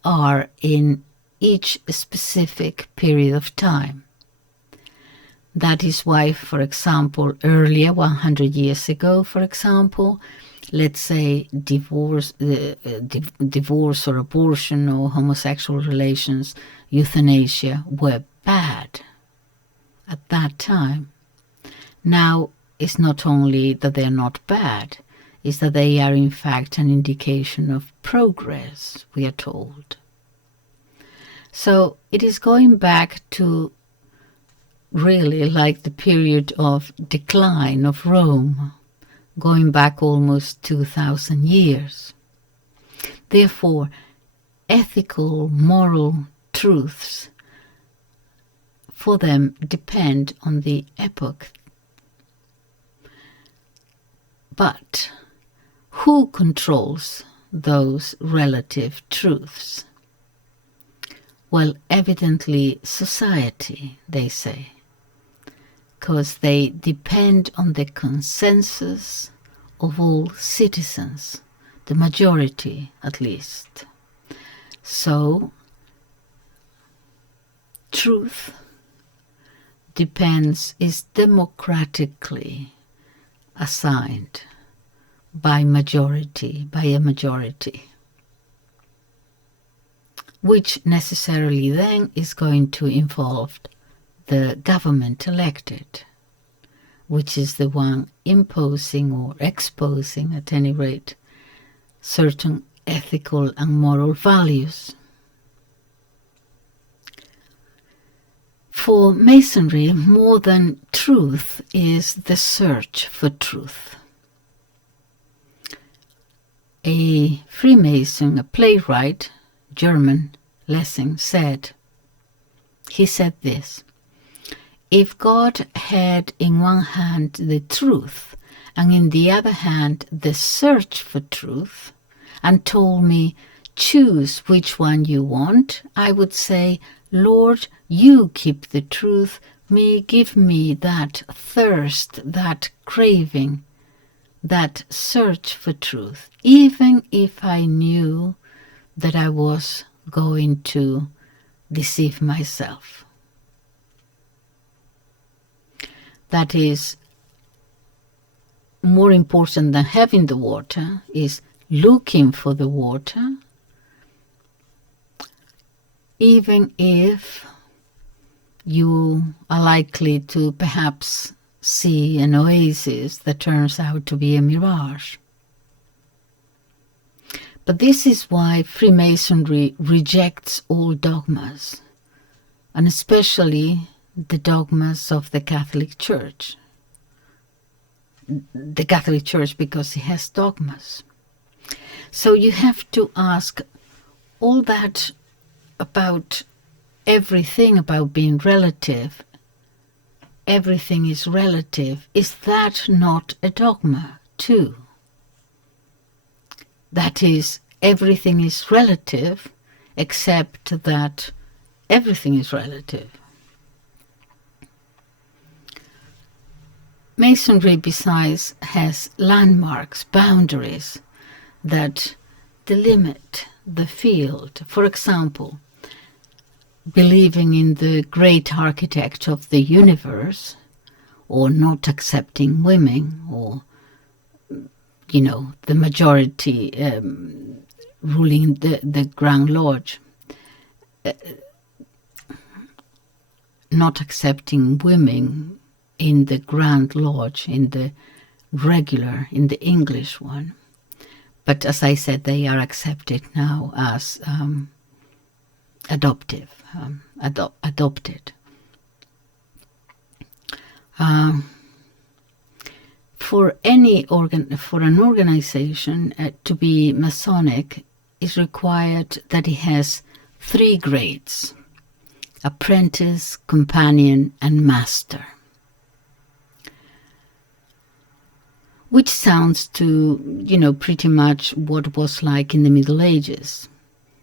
are in each specific period of time. That is why, for example, earlier, 100 years ago, for example, let's say divorce or abortion or homosexual relations, euthanasia were bad at that time. Now, it's not only that they're not bad, it's that they are in fact an indication of progress, we are told. So it is going back to really like the period of decline of Rome, going back almost 2,000 years. Therefore, ethical, moral truths for them depend on the epoch. But who controls those relative truths? Well, evidently society, they say, because they depend on the consensus of all citizens, the majority at least. So, truth is democratically assigned by a majority, which necessarily then is going to involve the government elected, which is the one imposing or exposing, at any rate, certain ethical and moral values. For Masonry, more than truth is the search for truth. A Freemason, a playwright, German, Lessing, he said this: if God had in one hand the truth and in the other hand the search for truth, and told me, choose which one you want, I would say, Lord, you keep the truth, give me that thirst, that craving, that search for truth, even if I knew that I was going to deceive myself. That is more important than having the water, is looking for the water, even if you are likely to perhaps see an oasis that turns out to be a mirage. But this is why Freemasonry rejects all dogmas, and especially the dogmas of the Catholic Church. The Catholic Church, because it has dogmas. So you have to ask all that about everything about being relative. Everything is relative. Is that not a dogma too? That is, everything is relative, except that everything is relative. Masonry, besides, has landmarks, boundaries that delimit the field. For example, believing in the great architect of the universe, or not accepting women, or, the majority ruling the Grand Lodge, not accepting women in the Grand Lodge, in the regular, in the English one. But as I said, they are accepted now as adopted. For an organization to be Masonic is required that it has 3 grades: apprentice, companion, and master. Which sounds to, pretty much what was like in the Middle Ages.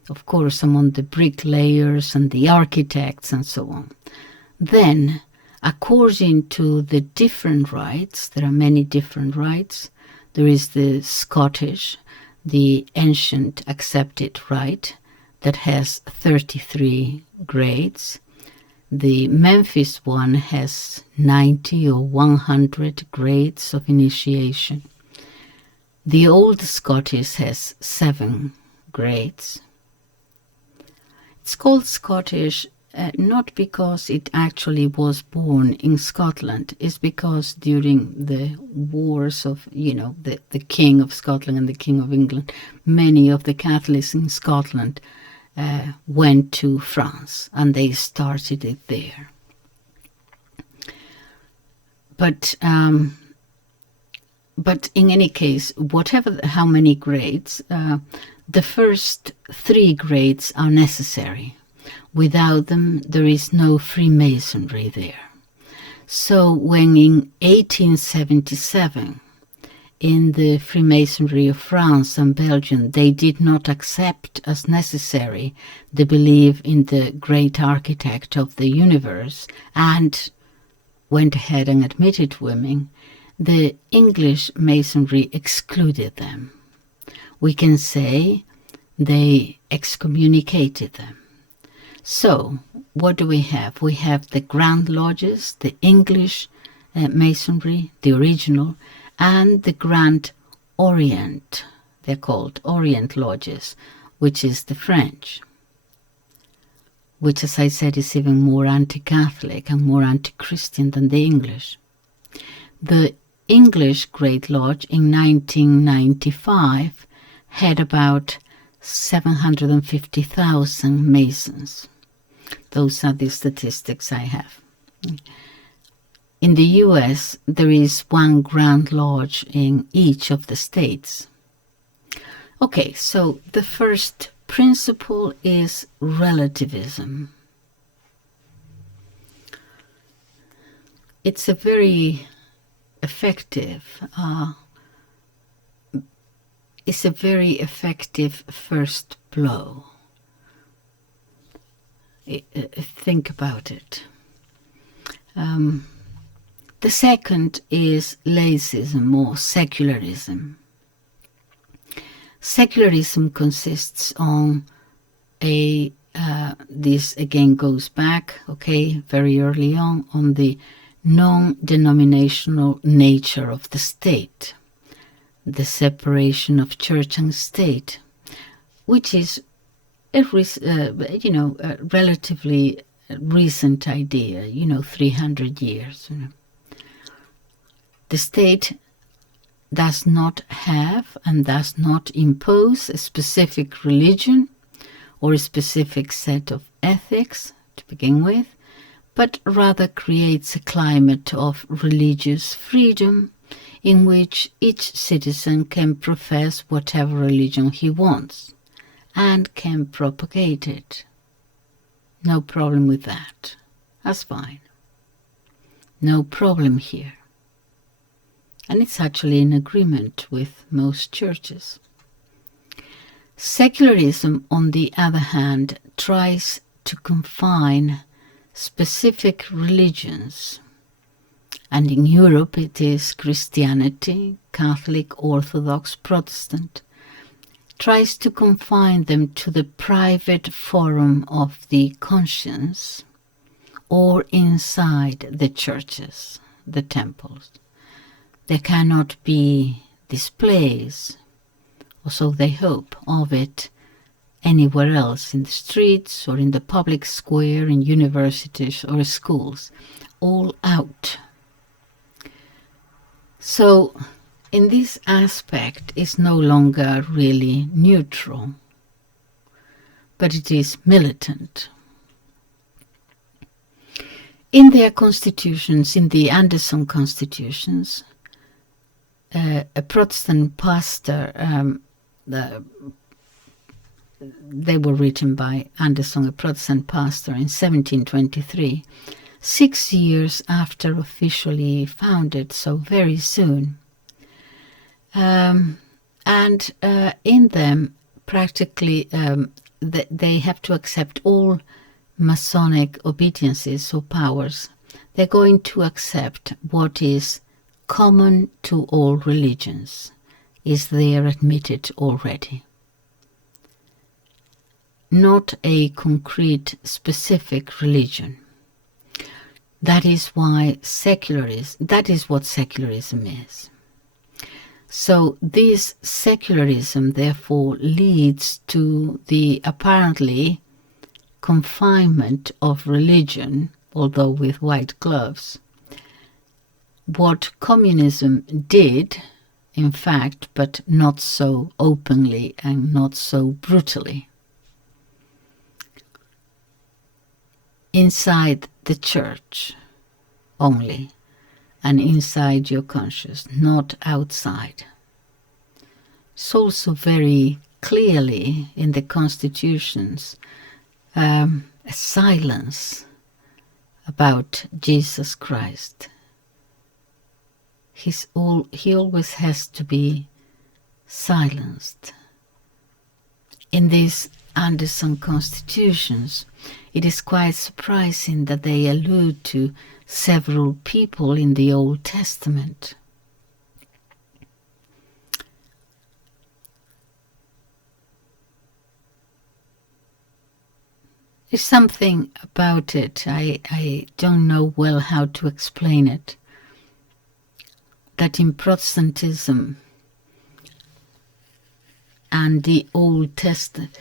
Of course, among the bricklayers and the architects and so on. Then, according to the different rites, there are many different rites. There is the Scottish, the ancient accepted rite that has 33 grades. The Memphis one has 90 or 100 grades of initiation. The Old Scottish has 7 grades. It's called Scottish not because it actually was born in Scotland. It's because during the wars of, the King of Scotland and the King of England, many of the Catholics in Scotland went to France and they started it there. But in any case, how many grades, the first 3 grades are necessary. Without them, there is no Freemasonry there. So when in 1877, in the Freemasonry of France and Belgium, they did not accept as necessary the belief in the great architect of the universe and went ahead and admitted women, the English Masonry excluded them. We can say they excommunicated them. So, what do we have? We have the Grand Lodges, the English Masonry, the original, and the Grand Orient. They're called Orient Lodges, which is the French, which, as I said, is even more anti-Catholic and more anti-Christian than the English. The English Great Lodge in 1995 had about 750,000 Masons. Those are the statistics I have. In the US, there is one Grand Lodge in each of the states. Okay, so the first principle is relativism. It's a very effective first blow. Think about it. The second is laicism or secularism. Secularism consists on this again goes back, very early on the non-denominational nature of the state, the separation of church and state, which is a relatively recent idea, 300 years. The state does not have and does not impose a specific religion or a specific set of ethics to begin with, but rather creates a climate of religious freedom in which each citizen can profess whatever religion he wants and can propagate it. No problem with that. That's fine. No problem here. And it's actually in agreement with most churches. Secularism, on the other hand, tries to confine specific religions. And in Europe it is Christianity, Catholic, Orthodox, Protestant, tries to confine them to the private forum of the conscience or inside the churches, the temples. There cannot be displays, or so they hope, of it anywhere else, in the streets or in the public square, in universities or schools, all out. So, in this aspect, it's no longer really neutral, but it is militant. In their constitutions, in the Anderson constitutions, a Protestant pastor, they were written by Anderson, a Protestant pastor, in 1723, 6 years after officially founded, so very soon. And in them, practically, they have to accept all Masonic obediences or powers they're going to accept what is common to all religions, is there admitted already. Not a concrete, specific religion. That is why that is what secularism is. So this secularism therefore leads to the apparently confinement of religion, although with white gloves. What communism did, in fact, but not so openly and not so brutally. Inside the church only, and inside your conscience, not outside. It's also very clearly in the constitutions a silence about Jesus Christ. He always has to be silenced. In these Anderson constitutions, it is quite surprising that they allude to several people in the Old Testament. There's something about it, I don't know well how to explain it, that in Protestantism and the Old Testament,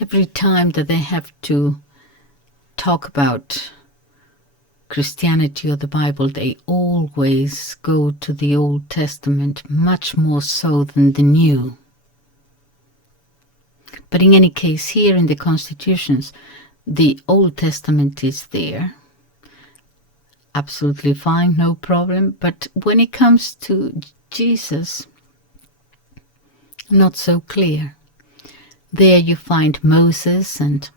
every time that they have to talk about Christianity or the Bible, they always go to the Old Testament, much more so than the New. But in any case, here in the constitutions, the Old Testament is there. Absolutely fine, no problem. But when it comes to Jesus, not so clear. There you find Moses and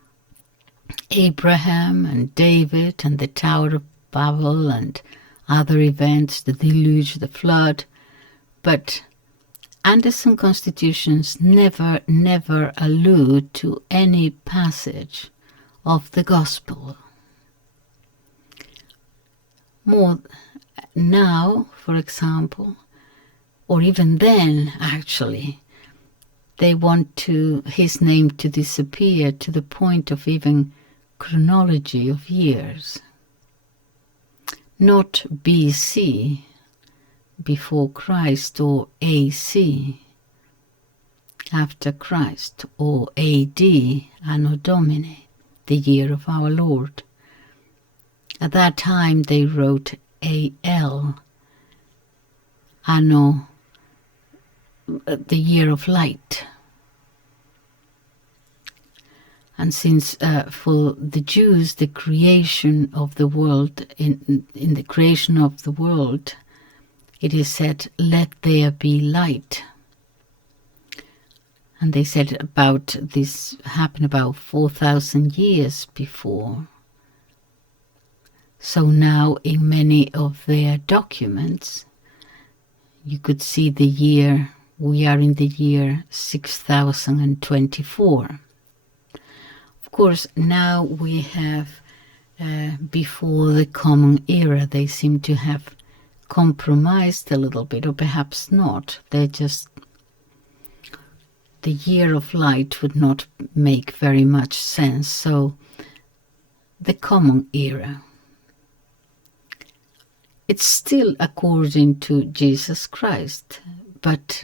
Abraham and David and the Tower of Babel and other events, the deluge, the flood. But Anderson constitutions never allude to any passage of the gospel. More now, for example, or even then actually, they want his name to disappear to the point of even chronology of years. Not BC, before Christ, or AC, after Christ, or AD, Anno Domini, the year of our Lord. At that time they wrote AL, Anno, the year of light. And since for the Jews the creation of the world, in the creation of the world, it is said, let there be light. And they said about this happened about 4,000 years before. So now in many of their documents, you could see the year, we are in the year 6024. Of course, now we have, before the Common Era, they seem to have compromised a little bit, or perhaps not. They just, the year of light would not make very much sense. So the Common Era. It's still according to Jesus Christ, but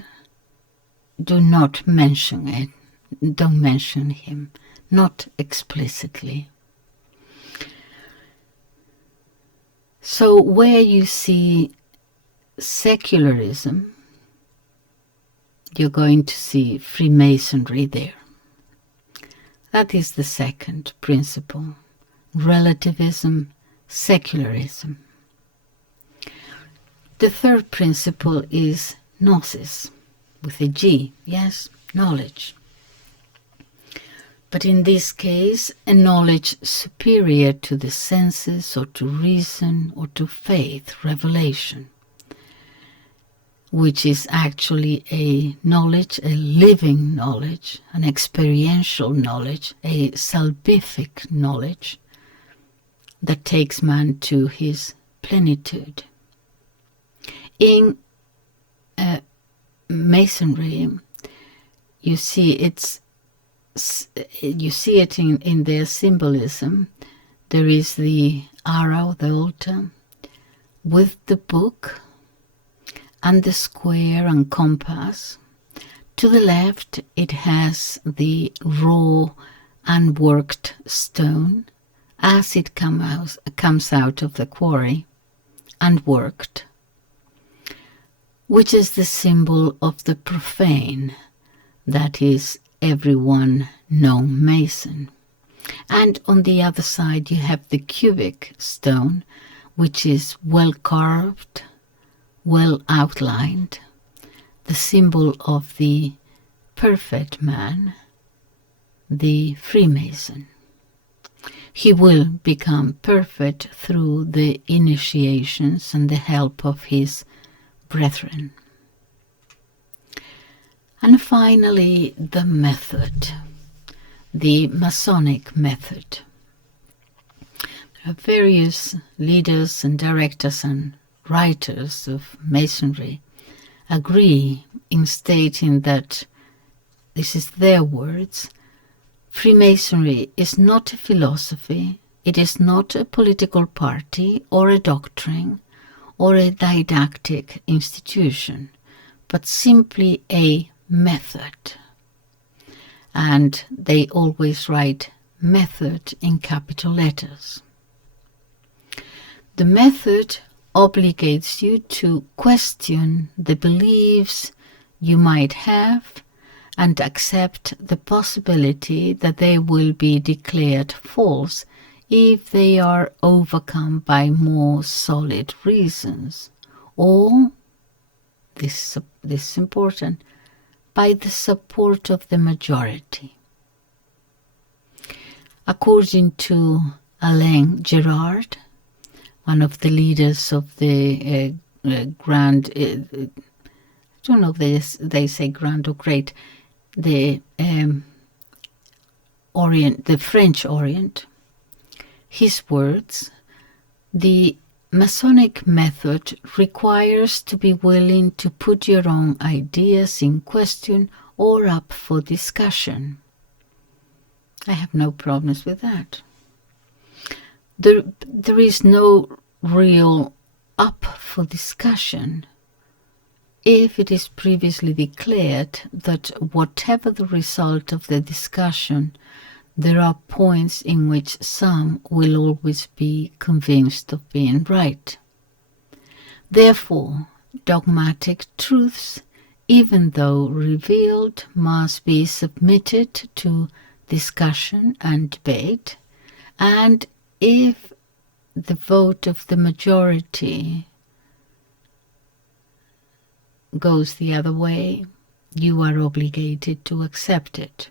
do not mention it. Don't mention him, not explicitly. So where you see secularism, you're going to see Freemasonry there. That is the second principle. Relativism, secularism. The third principle is Gnosis, with a G, yes, knowledge. But in this case, a knowledge superior to the senses or to reason or to faith, revelation, which is actually a knowledge, a living knowledge, an experiential knowledge, a salvific knowledge that takes man to his plenitude. In Masonry, you see it in their symbolism. There is the arrow, the altar, with the book and the square and compass. To the left, it has the raw unworked stone as it comes out of the quarry, unworked, which is the symbol of the profane, that is, everyone non-Mason. And on the other side you have the cubic stone, which is well carved, well outlined, the symbol of the perfect man, the Freemason. He will become perfect through the initiations and the help of his brethren. And finally, the method, the Masonic method. There are various leaders and directors and writers of Masonry agree in stating that, this is their words, Freemasonry is not a philosophy, it is not a political party or a doctrine or a didactic institution, but simply a method. And they always write method in capital letters. The method obligates you to question the beliefs you might have and accept the possibility that they will be declared false if they are overcome by more solid reasons, or, this is important, by the support of the majority. According to Alain Gerard, one of the leaders of the Grand, I don't know if they say Grand or Great, the Orient, the French Orient, his words, the Masonic method requires to be willing to put your own ideas in question or up for discussion. I have no problems with that. There is no real up for discussion if it is previously declared that whatever the result of the discussion, there are points in which some will always be convinced of being right. Therefore, dogmatic truths, even though revealed, must be submitted to discussion and debate, and if the vote of the majority goes the other way, you are obligated to accept it.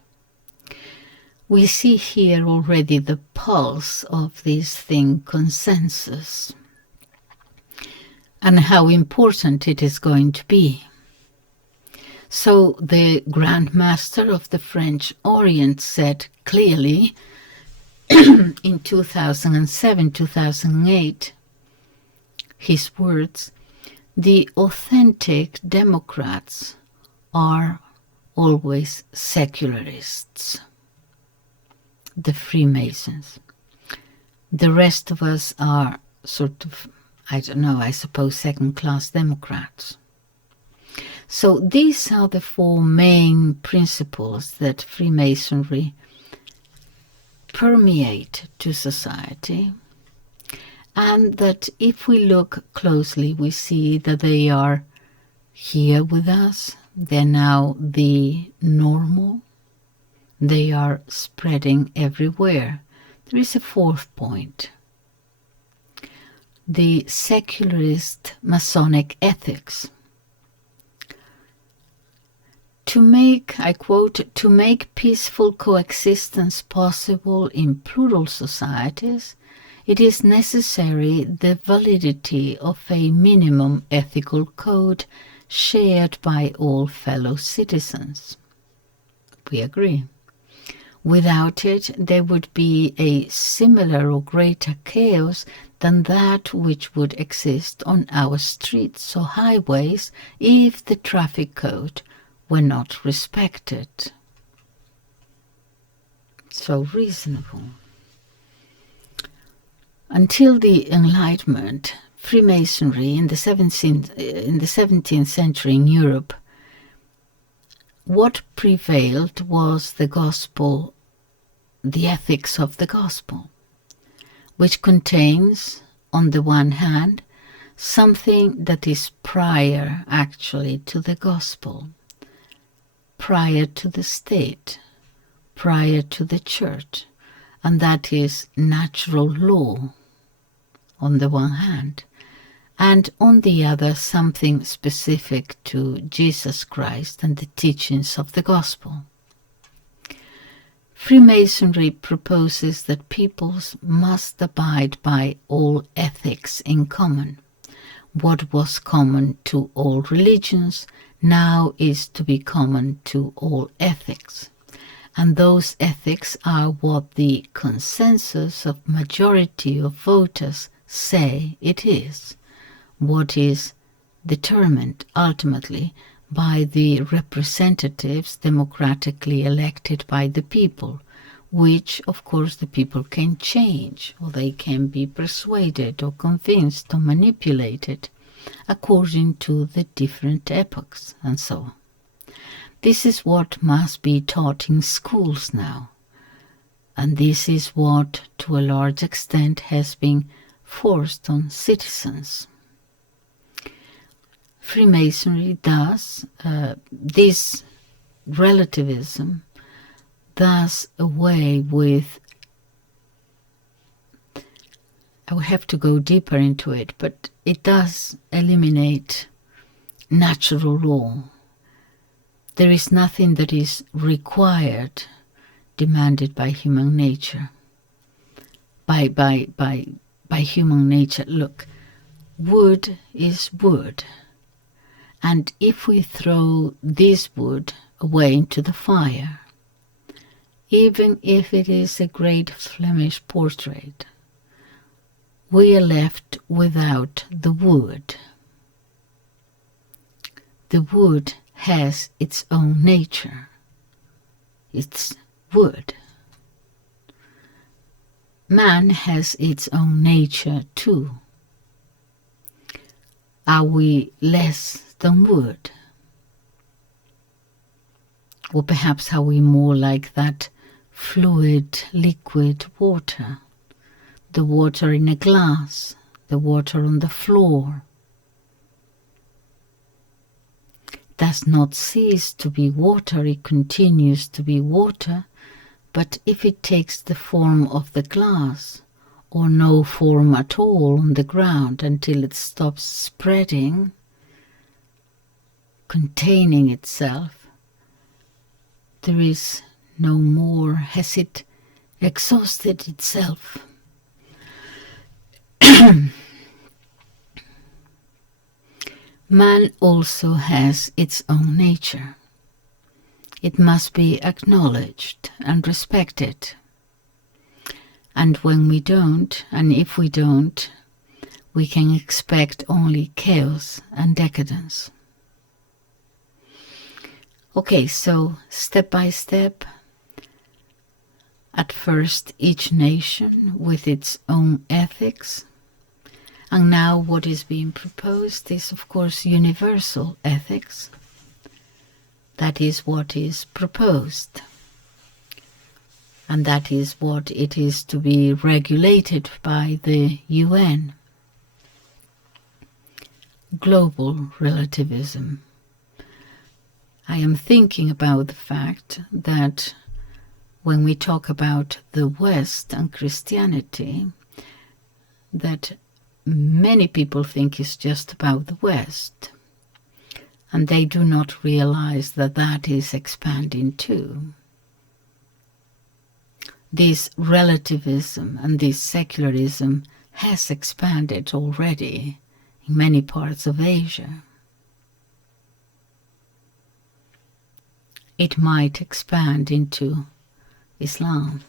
We see here already the pulse of this thing, consensus, and how important it is going to be. So the Grand Master of the French Orient said clearly in 2007-2008, his words, the authentic Democrats are always secularists, the Freemasons. The rest of us are sort of, I don't know, I suppose second-class Democrats. So these are the four main principles that Freemasonry permeate to society, and that if we look closely, we see that they are here with us. They're now the normal. They are spreading everywhere. There is a fourth point. The secularist Masonic ethics. To make, I quote, to make peaceful coexistence possible in plural societies, it is necessary the validity of a minimum ethical code shared by all fellow citizens. We agree. Without it, there would be a similar or greater chaos than that which would exist on our streets or highways if the traffic code were not respected. So reasonable. Until the Enlightenment, Freemasonry in the 17th century in Europe, what prevailed was the gospel, the ethics of the gospel, which contains, on the one hand, something that is prior actually to the gospel, prior to the state, prior to the church, and that is natural law on the one hand, and on the other something specific to Jesus Christ and the teachings of the gospel. Freemasonry proposes that peoples must abide by all ethics in common. What was common to all religions now is to be common to all ethics. And those ethics are what the consensus of majority of voters say it is, what is determined ultimately by the representatives democratically elected by the people, which of course the people can change, or they can be persuaded or convinced or manipulated according to the different epochs and so on. This is what must be taught in schools now, and this is what to a large extent has been forced on citizens. Freemasonry does, this relativism does away with, I will have to go deeper into it, but it does eliminate natural law. There is nothing that is required, demanded by human nature. By human nature, look, wood is wood. And if we throw this wood away into the fire, even if it is a great Flemish portrait, we are left without the wood. The wood has its own nature. It's wood. Man has its own nature too. Are we less than wood? Or perhaps are we more like that fluid, liquid water, the water in a glass, the water on the floor? It does not cease to be water, it continues to be water, but if it takes the form of the glass, or no form at all on the ground until it stops spreading, containing itself, there is no more, has it exhausted itself. Man also has its own nature. It must be acknowledged and respected. And when we don't, and if we don't, we can expect only chaos and decadence. Okay, so step by step, at first each nation with its own ethics, and now what is being proposed is of course universal ethics. That is what is proposed. And that is what it is to be regulated by the UN. Global relativism. I am thinking about the fact that when we talk about the West and Christianity, that many people think it's just about the West, and they do not realize that that is expanding too. This relativism and this secularism has expanded already in many parts of Asia. It might expand into Islam,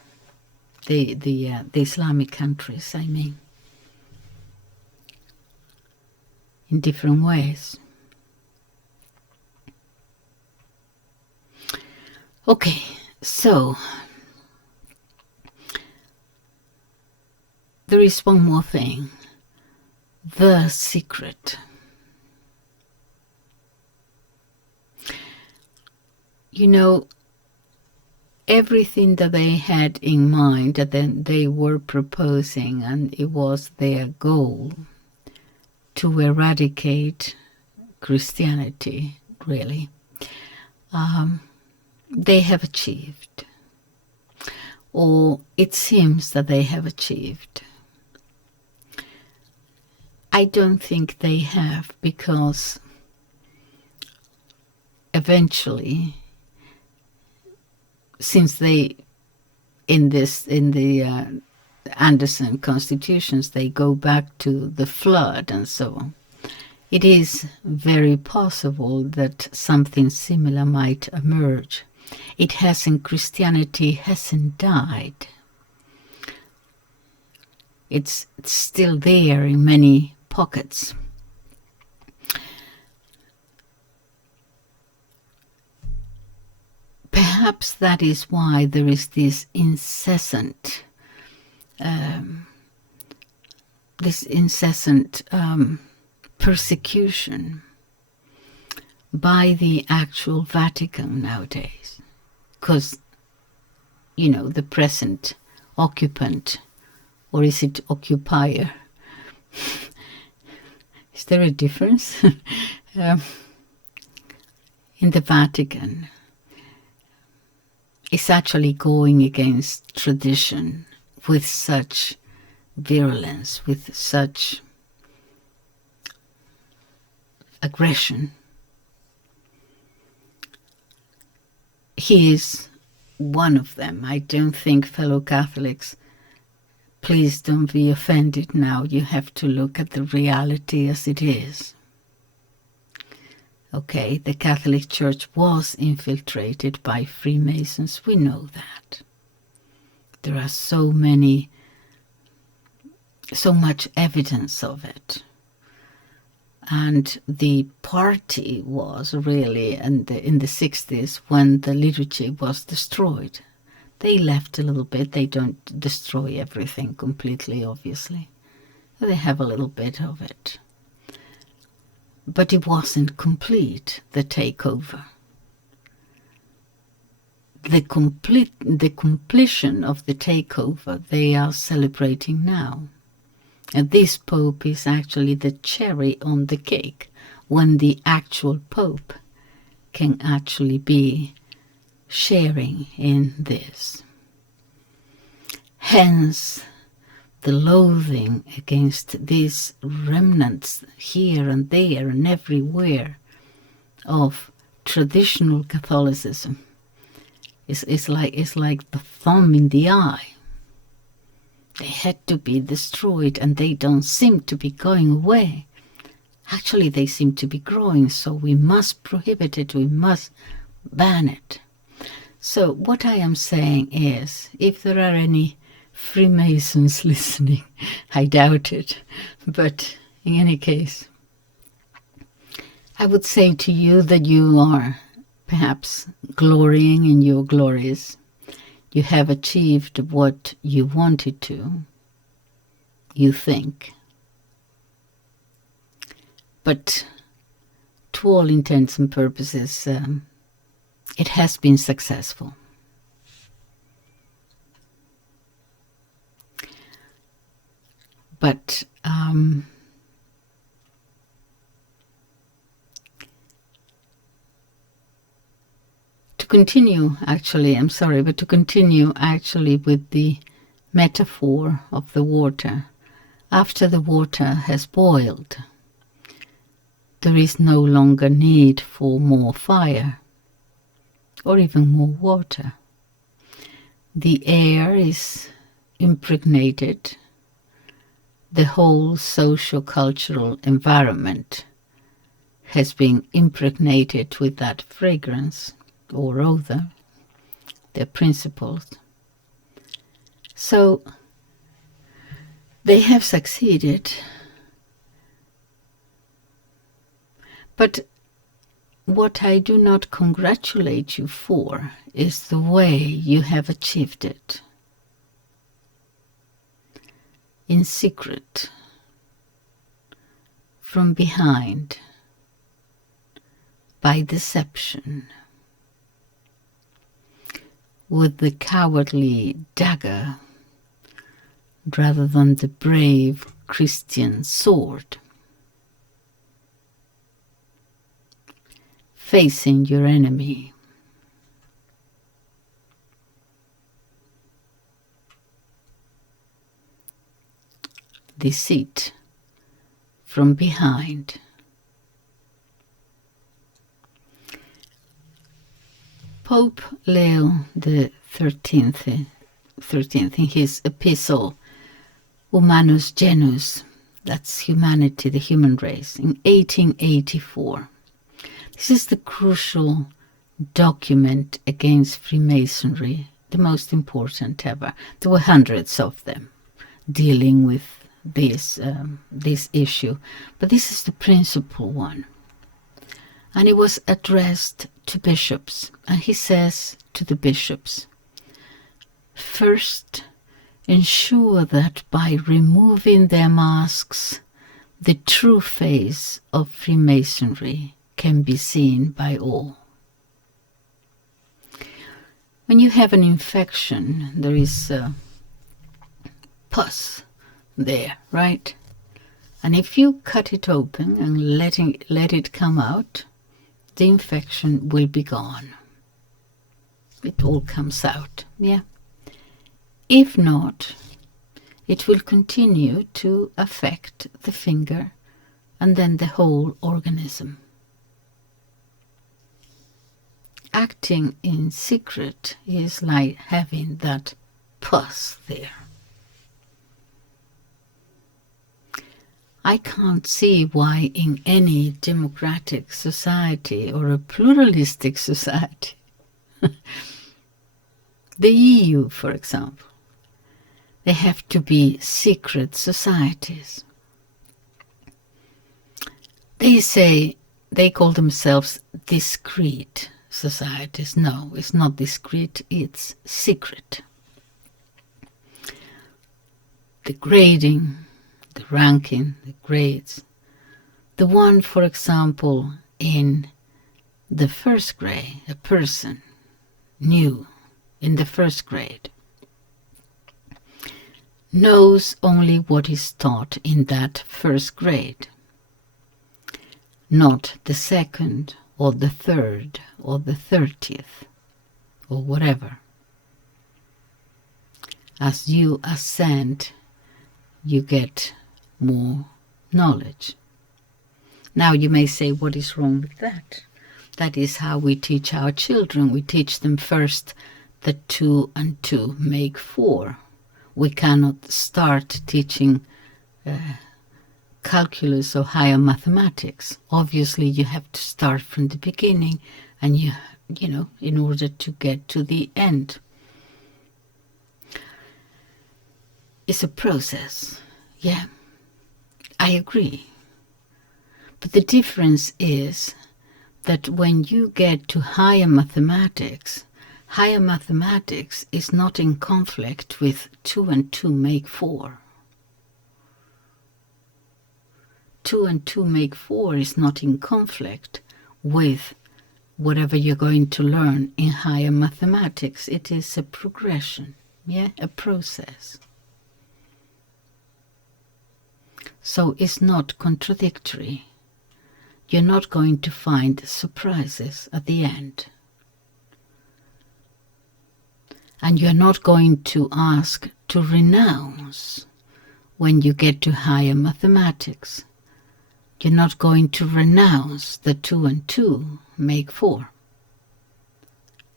the Islamic countries, I mean, in different ways. Okay, so there is one more thing. The secret. You know, everything that they had in mind, that then they were proposing, and it was their goal to eradicate Christianity, really, they have achieved, or it seems that they have achieved. I don't think they have, because eventually, since they, in the Anderson constitutions, they go back to the flood and so on, it is very possible that something similar might emerge. It hasn't, Christianity hasn't died. It's still there in many pockets. Perhaps that is why there is this incessant persecution by the actual Vatican nowadays, because, you know, the present occupant, or is it occupier? Is there a difference? In the Vatican, is actually going against tradition with such virulence, with such aggression. He is one of them. I don't think, fellow Catholics, please don't be offended now. You have to look at the reality as it is. Okay, the Catholic Church was infiltrated by Freemasons. We know that. There are so much evidence of it. And the party was really in the 60s when the liturgy was destroyed. They left a little bit. They don't destroy everything completely, obviously. They have a little bit of it. But it wasn't complete, the takeover. The completion of the takeover they are celebrating now. And this Pope is actually the cherry on the cake, when the actual Pope can actually be sharing in this. Hence, the loathing against these remnants here and there and everywhere of traditional Catholicism is like the thumb in the eye. They had to be destroyed, and they don't seem to be going away. Actually, they seem to be growing, so we must prohibit it, we must ban it. So what I am saying is, if there are any Freemasons listening, I doubt it, but in any case, I would say to you that you are perhaps glorying in your glories. You have achieved what you wanted to, you think. But to all intents and purposes, it has been successful. But to continue actually with the metaphor of the water, after the water has boiled, there is no longer need for more fire or even more water. The air is impregnated. The whole socio-cultural environment has been impregnated with that fragrance or odor, their principles. So they have succeeded, but what I do not congratulate you for is the way you have achieved it. In secret, from behind, by deception, with the cowardly dagger rather than the brave Christian sword, facing your enemy. Deceit from behind. Pope Leo the 13th in his epistle Humanus Genus, that's humanity, the human race, in 1884. This is the crucial document against Freemasonry, the most important ever. There were hundreds of them dealing with this issue, but this is the principal one. And it was addressed to bishops, and he says to the bishops, first, ensure that by removing their masks, the true face of Freemasonry can be seen by all. When you have an infection, there is pus there, right? And if you cut it open and let it come out, the infection will be gone. It all comes out, yeah. If not, it will continue to affect the finger and then the whole organism. Acting in secret is like having that pus there. I can't see why in any democratic society or a pluralistic society, the EU, for example, they have to be secret societies. They call themselves discreet societies. No, it's not discreet, it's secret. The grading, the ranking, the grades. The one, for example, in the first grade, a person new in the first grade knows only what is taught in that first grade, not the second or the third or the 30th or whatever. As you ascend, you get more knowledge. Now you may say, what is wrong with that? That is how we teach our children. We teach them first that 2 and 2 make 4. We cannot start teaching calculus or higher mathematics. Obviously, you have to start from the beginning, and you know, in order to get to the end. It's a process. Yeah, I agree. But the difference is that when you get to higher mathematics is not in conflict with 2 and 2 make 4. 2 and 2 make 4 is not in conflict with whatever you're going to learn in higher mathematics. It is a progression, yeah, a process. So it's not contradictory. You're not going to find surprises at the end. And you're not going to ask to renounce when you get to higher mathematics. You're not going to renounce the 2 and 2 make 4.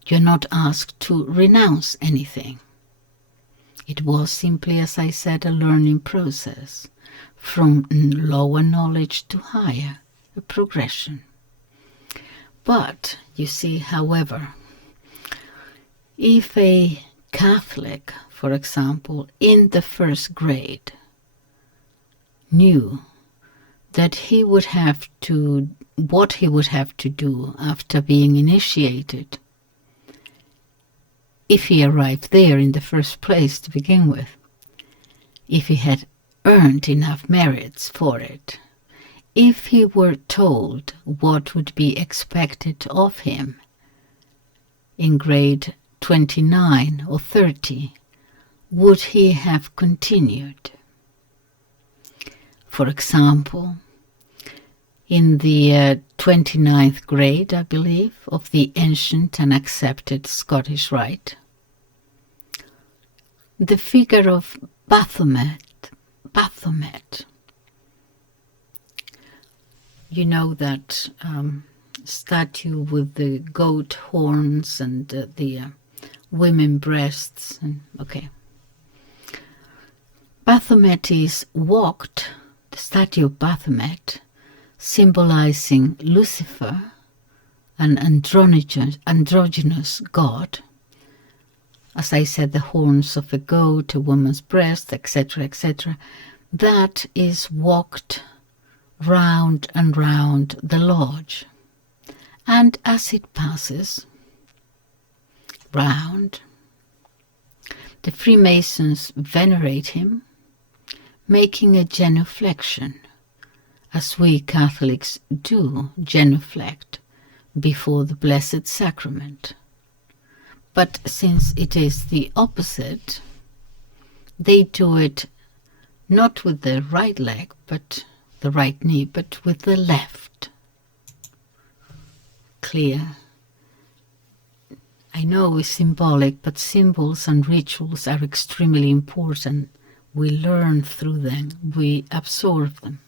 You're not asked to renounce anything. It was simply, as I said, a learning process from lower knowledge to higher, a progression. But, you see, however, if a Catholic, for example, in the first grade knew that what he would have to do after being initiated, if he arrived there in the first place to begin with, if he had earned enough merits for it, if he were told what would be expected of him in grade 29 or 30, would he have continued? For example, in the 29th grade, I believe, of the ancient and accepted Scottish Rite, the figure of Baphomet, you know, that statue with the goat horns and the women breasts. Okay. Baphomet is walked, the statue of Baphomet, symbolizing Lucifer, an androgynous god. As I said, the horns of a goat, a woman's breast, etc., etc. That is walked round and round the lodge. And as it passes round, the Freemasons venerate him, making a genuflection, as we Catholics do genuflect before the Blessed Sacrament. But since it is the opposite, they do it not with the right leg, but the right knee, but with the left. Clear. I know it's symbolic, but symbols and rituals are extremely important. We learn through them. We absorb them.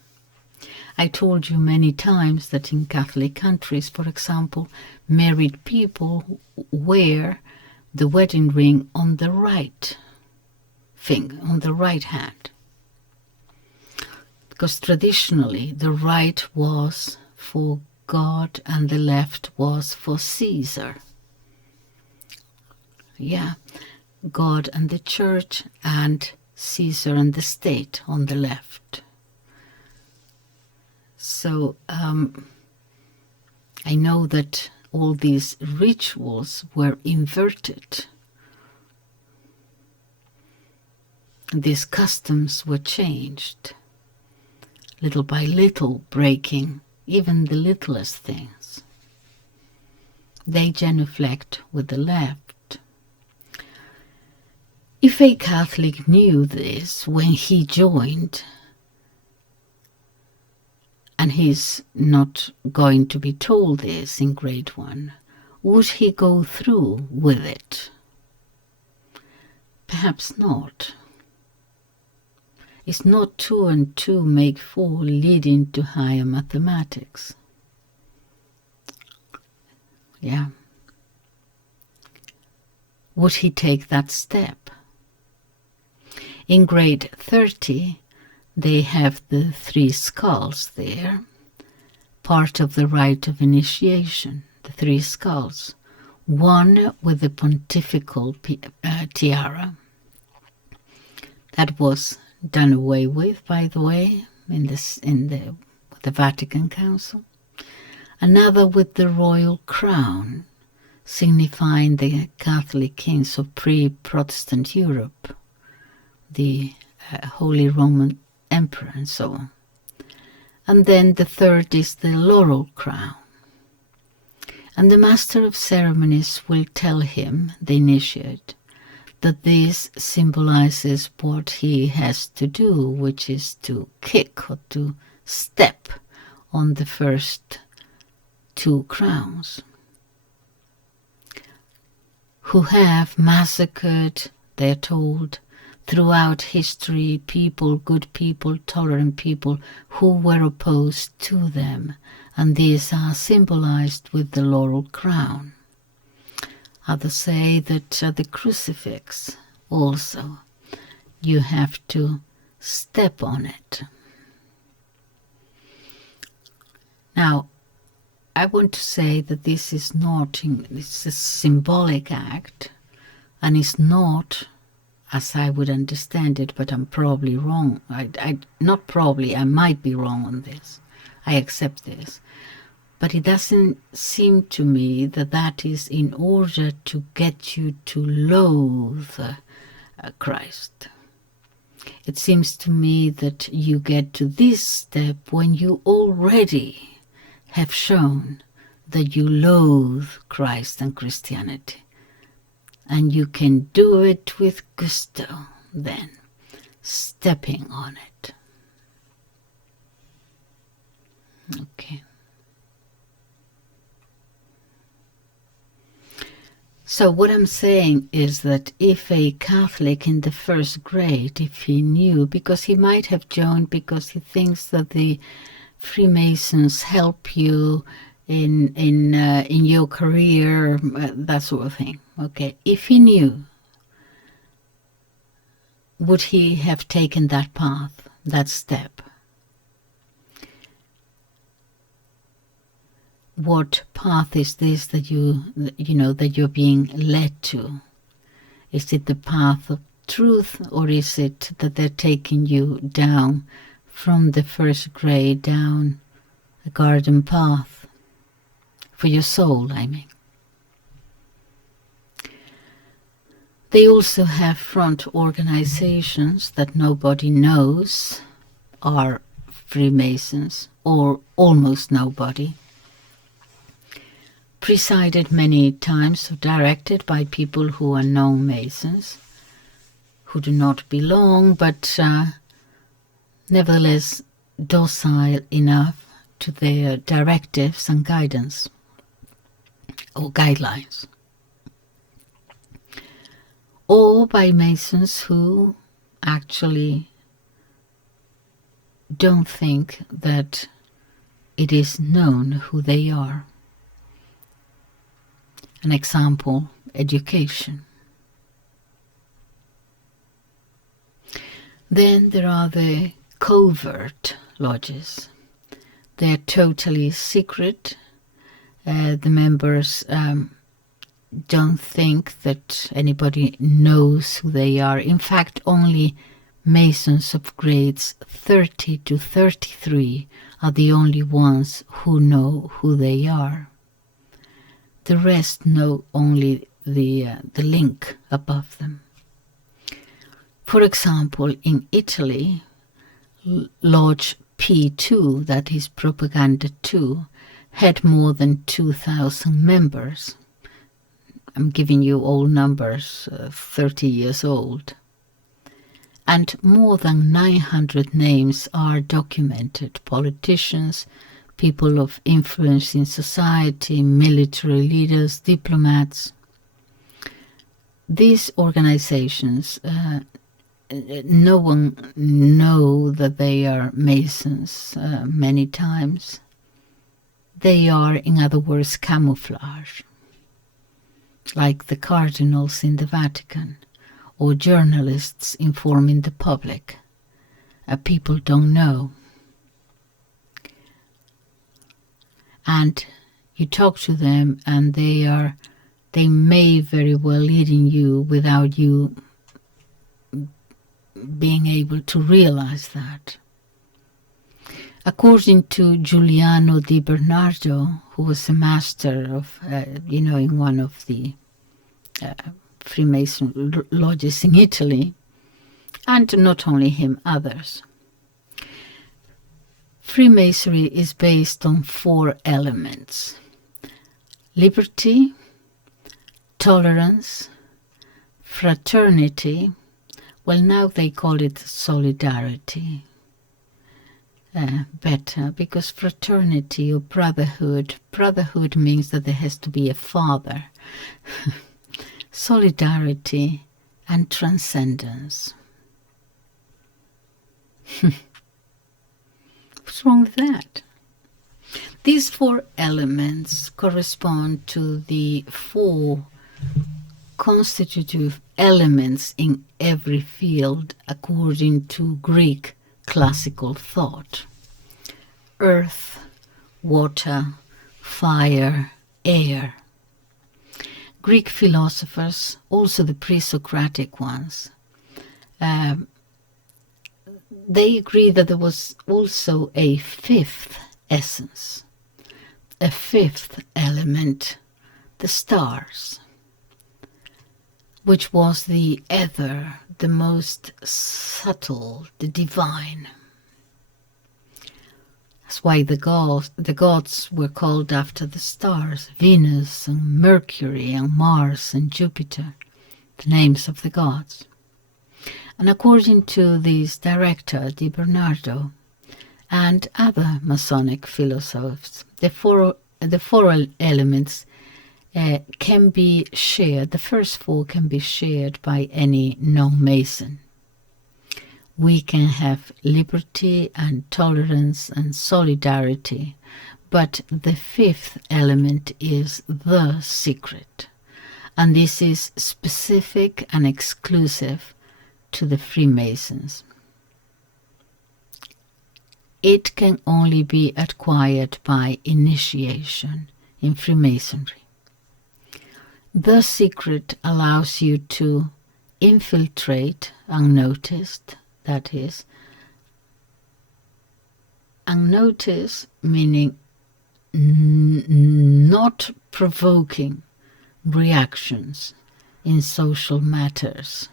I told you many times that in Catholic countries, for example, married people wear the wedding ring on the right finger, on the right hand. Because traditionally the right was for God and the left was for Caesar. Yeah, God and the church and Caesar and the state on the left. So I know that all these rituals were inverted. These customs were changed, little by little, breaking even the littlest things. They genuflect with the left. If a Catholic knew this when he joined, and he's not going to be told this in grade 1, would he go through with it? Perhaps not. It's not 2 and 2 make 4 leading to higher mathematics. Yeah. Would he take that step? In grade 30, they have the 3 skulls there, part of the rite of initiation, the 3 skulls. One with the pontifical tiara. That was done away with, by the way, in the Vatican Council. Another with the royal crown, signifying the Catholic kings of pre-Protestant Europe, the Holy Roman Emperor and so on. And then the third is the laurel crown. And the Master of Ceremonies will tell him, the initiate, that this symbolizes what he has to do, which is to kick or to step on the first 2 crowns, who have massacred, they're told, throughout history, people, good people, tolerant people, who were opposed to them, and these are symbolized with the laurel crown. Others say that the crucifix also, you have to step on it. Now, I want to say that this is not, it's a symbolic act, and is not, as I would understand it, but I'm probably wrong. Not probably, I might be wrong on this. I accept this. But it doesn't seem to me that that is in order to get you to loathe Christ. It seems to me that you get to this step when you already have shown that you loathe Christ and Christianity. And you can do it with gusto then, stepping on it. Okay. So what I'm saying is that if a Catholic in the first grade, if he knew, because he might have joined because he thinks that the Freemasons help you in your career, that sort of thing. Okay, if he knew, would he have taken that path, that step? What path is this that that you're being led to? Is it the path of truth, or is it that they're taking you down from the first grade down a garden path for your soul, I mean? They also have front organizations that nobody knows are Freemasons, or almost nobody. Presided many times or directed by people who are known Masons, who do not belong, but nevertheless docile enough to their directives and guidance or guidelines. Or by Masons who actually don't think that it is known who they are. An example, education. Then there are the covert lodges. They are totally secret. The members don't think that anybody knows who they are. In fact, only Masons of grades 30 to 33 are the only ones who know who they are. The rest know only the link above them. For example, in Italy, Lodge P2, that is Propaganda 2, had more than 2,000 members. I'm giving you all numbers, 30 years old. And more than 900 names are documented: politicians, people of influence in society, military leaders, diplomats. These organizations, no one know that they are Masons many times. They are, in other words, camouflage, like the cardinals in the Vatican, or journalists informing the public. People don't know. And you talk to them, and they may very well lead in you without you being able to realize that. According to Giuliano Di Bernardo, who was a master of, in one of the Freemason lodges in Italy, and not only him, others, Freemasonry is based on 4 elements: liberty, tolerance, fraternity, well, now they call it solidarity, better, because fraternity or brotherhood means that there has to be a father, solidarity, and transcendence. What's wrong with that? These 4 elements correspond to the 4 constitutive elements in every field according to Greek classical thought: earth, water, fire, air. Greek philosophers, also the pre-Socratic ones, they agree that there was also a fifth essence, a fifth element, the stars, which was the ether, the most subtle, the divine. That's why the gods were called after the stars, Venus and Mercury and Mars and Jupiter, the names of the gods. And according to this director, Di Bernardo, and other Masonic philosophers, the four elements can be shared, the first four can be shared by any non-Mason. We can have liberty and tolerance and solidarity, but the fifth element is the secret. And this is specific and exclusive to the Freemasons. It can only be acquired by initiation in Freemasonry. The secret allows you to infiltrate unnoticed, that is, unnoticed meaning not provoking reactions in social matters,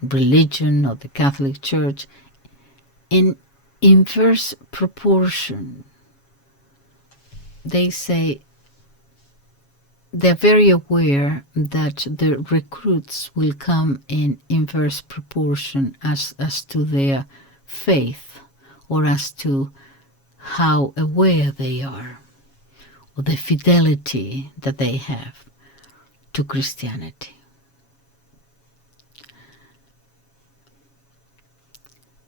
religion or the Catholic Church, in inverse proportion. They say they're very aware that the recruits will come in inverse proportion as to their faith, or as to how aware they are, or the fidelity that they have to Christianity.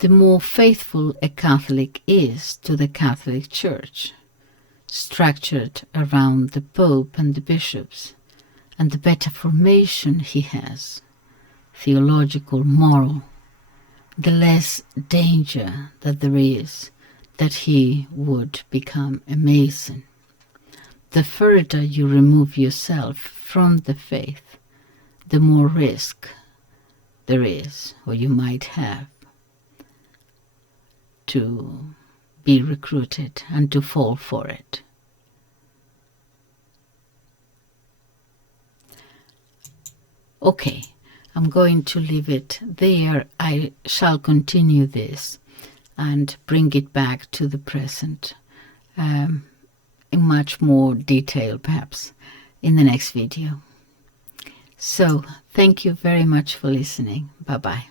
The more faithful a Catholic is to the Catholic Church, structured around the Pope and the bishops, and the better formation he has, theological, moral, the less danger that there is that he would become a Mason. The further you remove yourself from the faith, the more risk there is, or you might have, to be recruited and to fall for it. Okay, I'm going to leave it there. I shall continue this and bring it back to the present in much more detail, perhaps, in the next video. So, thank you very much for listening. Bye-bye.